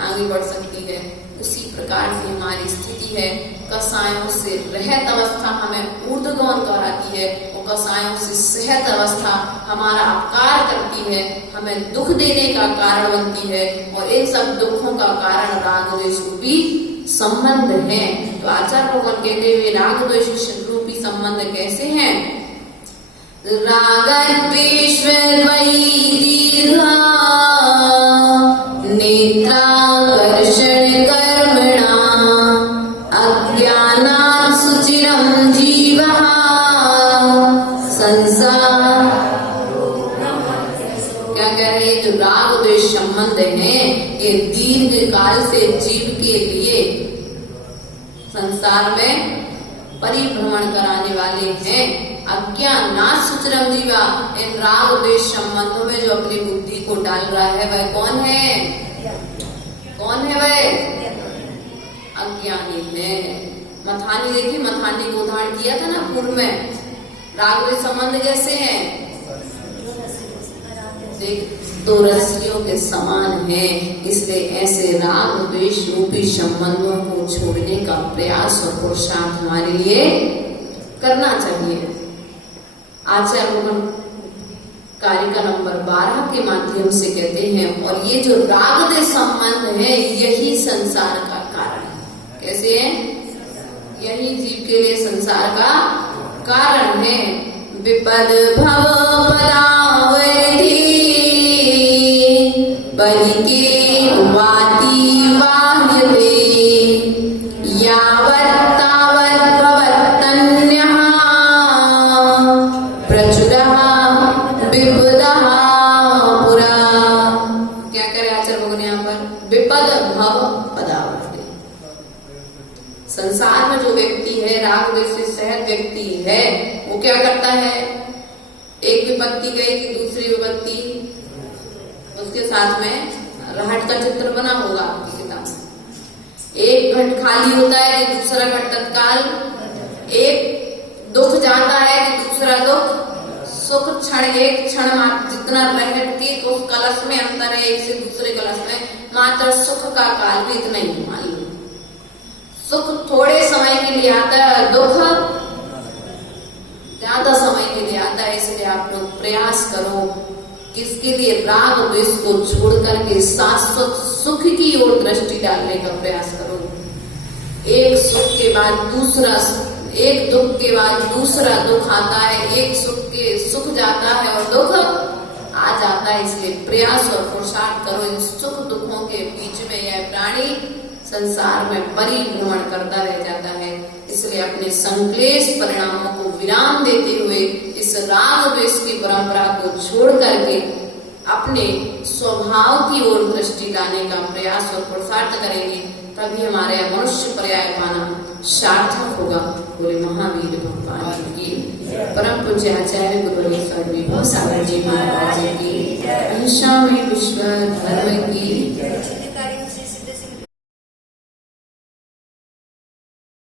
आगे बढ़ सकती है। उसी प्रकार से हमारी स्थिति है। कसायों से रहित अवस्था हमें ऊर्ध्वगान कराती है और कसायों से सहित अवस्था हमारा अपकार करती है, हमें दुख देने का कारण बनती है। और इन सब दुखों का कारण राग द्वेष रूपी संबंध है। तो आचार्य भगवान कहते हुए राग द्वेष रूपी संबंध कैसे हैं? राग द्वेष दीर्घा नेत्राकर्षण कर्मणा अज्ञानात् सुचिरं जीवः संसार। क्या कह रहे हैं? जो राग द्वेष संबंध है ये दीर्घ काल से जीव के लिए संसार में परिभ्रमण कराने वाले हैं। अज्ञानात् सुचिरं जीवा, इन राग द्वेष संबंधों में जो अपनी बुद्धि को डाल रहा है वह कौन है? कौन है वह? अज्ञानी है। मथानी देखिए, मथानी को उदाहरण किया था ना पूर्व में। राग द्वेष संबंध कैसे हैं? दो रस्सियों के समान है। इसलिए ऐसे राग द्वेष रूपी संबंधों को छोड़ने का प्रयास और पुरुषार्थ हमारे लिए करना चाहिए। आचार्य भगवान कारिका नंबर 12 के माध्यम से कहते हैं, और ये जो राग द्वेष संबंध है यही संसार का कारण है। कैसे है? यही जीव के लिए संसार का कारण है। विपद भव पदावधि बलिके वाति वाह्यते यावत् तावत् भवत्यन्यः प्रचुरः विपदः पुरा। क्या करे आचार्य भगवान यहाँ पर? विपद भव पदावधि। संसार में जो व्यक्ति है, राग द्वेष से सहित व्यक्ति है, वो क्या करता है? एक विपत्ति गई कि दूसरी विपत्ति उसके साथ में रहट का चित्र बना होगा आपकी किताब में। एक घट खाली होता है कि दूसरा घट तत्काल, एक दुख जाता है कि दूसरा दुख सुख क्षण, एक क्षण मात्र जितना रहट के उस कलश में अंतर है एक से दूसरे कलश में, मात्र सुख का काल भी इतना ही। मान लो सुख थोड़े समय के लिए आता है, दुख ज्यादा समय के लिए आता है। इसलिए आप लोग प्रयास करो किसके लिए? राग द्वेष को छोड़ करके शाश्वत सुख की ओर दृष्टि डालने का प्रयास करो। एक सुख के बाद दूसरा एक दुख के बाद दूसरा दुख आता है, एक सुख जाता है और दुख आ जाता है। इसलिए प्रयास और पुरुषार्थ करो इन सुख दुखों के बीच में। यह प्राणी संसार में परिभ्रमण करता रह जाता है। इसलिए अपने संक्लेश परिणामों को विराम देते हुए इस राग द्वेष की परंपरा को छोड़ करके अपने स्वभाव की ओर दृष्टि लाने का प्रयास और पुरुषार्थ करेंगे, तभी हमारे मनुष्य पर्याय पाना सार्थक होगा। बोले महावीर भगवान की परम पूज्य आचार्य गुरुदेव विभव सागर जी महाराज की, अहिंसा में विश्व धर्म की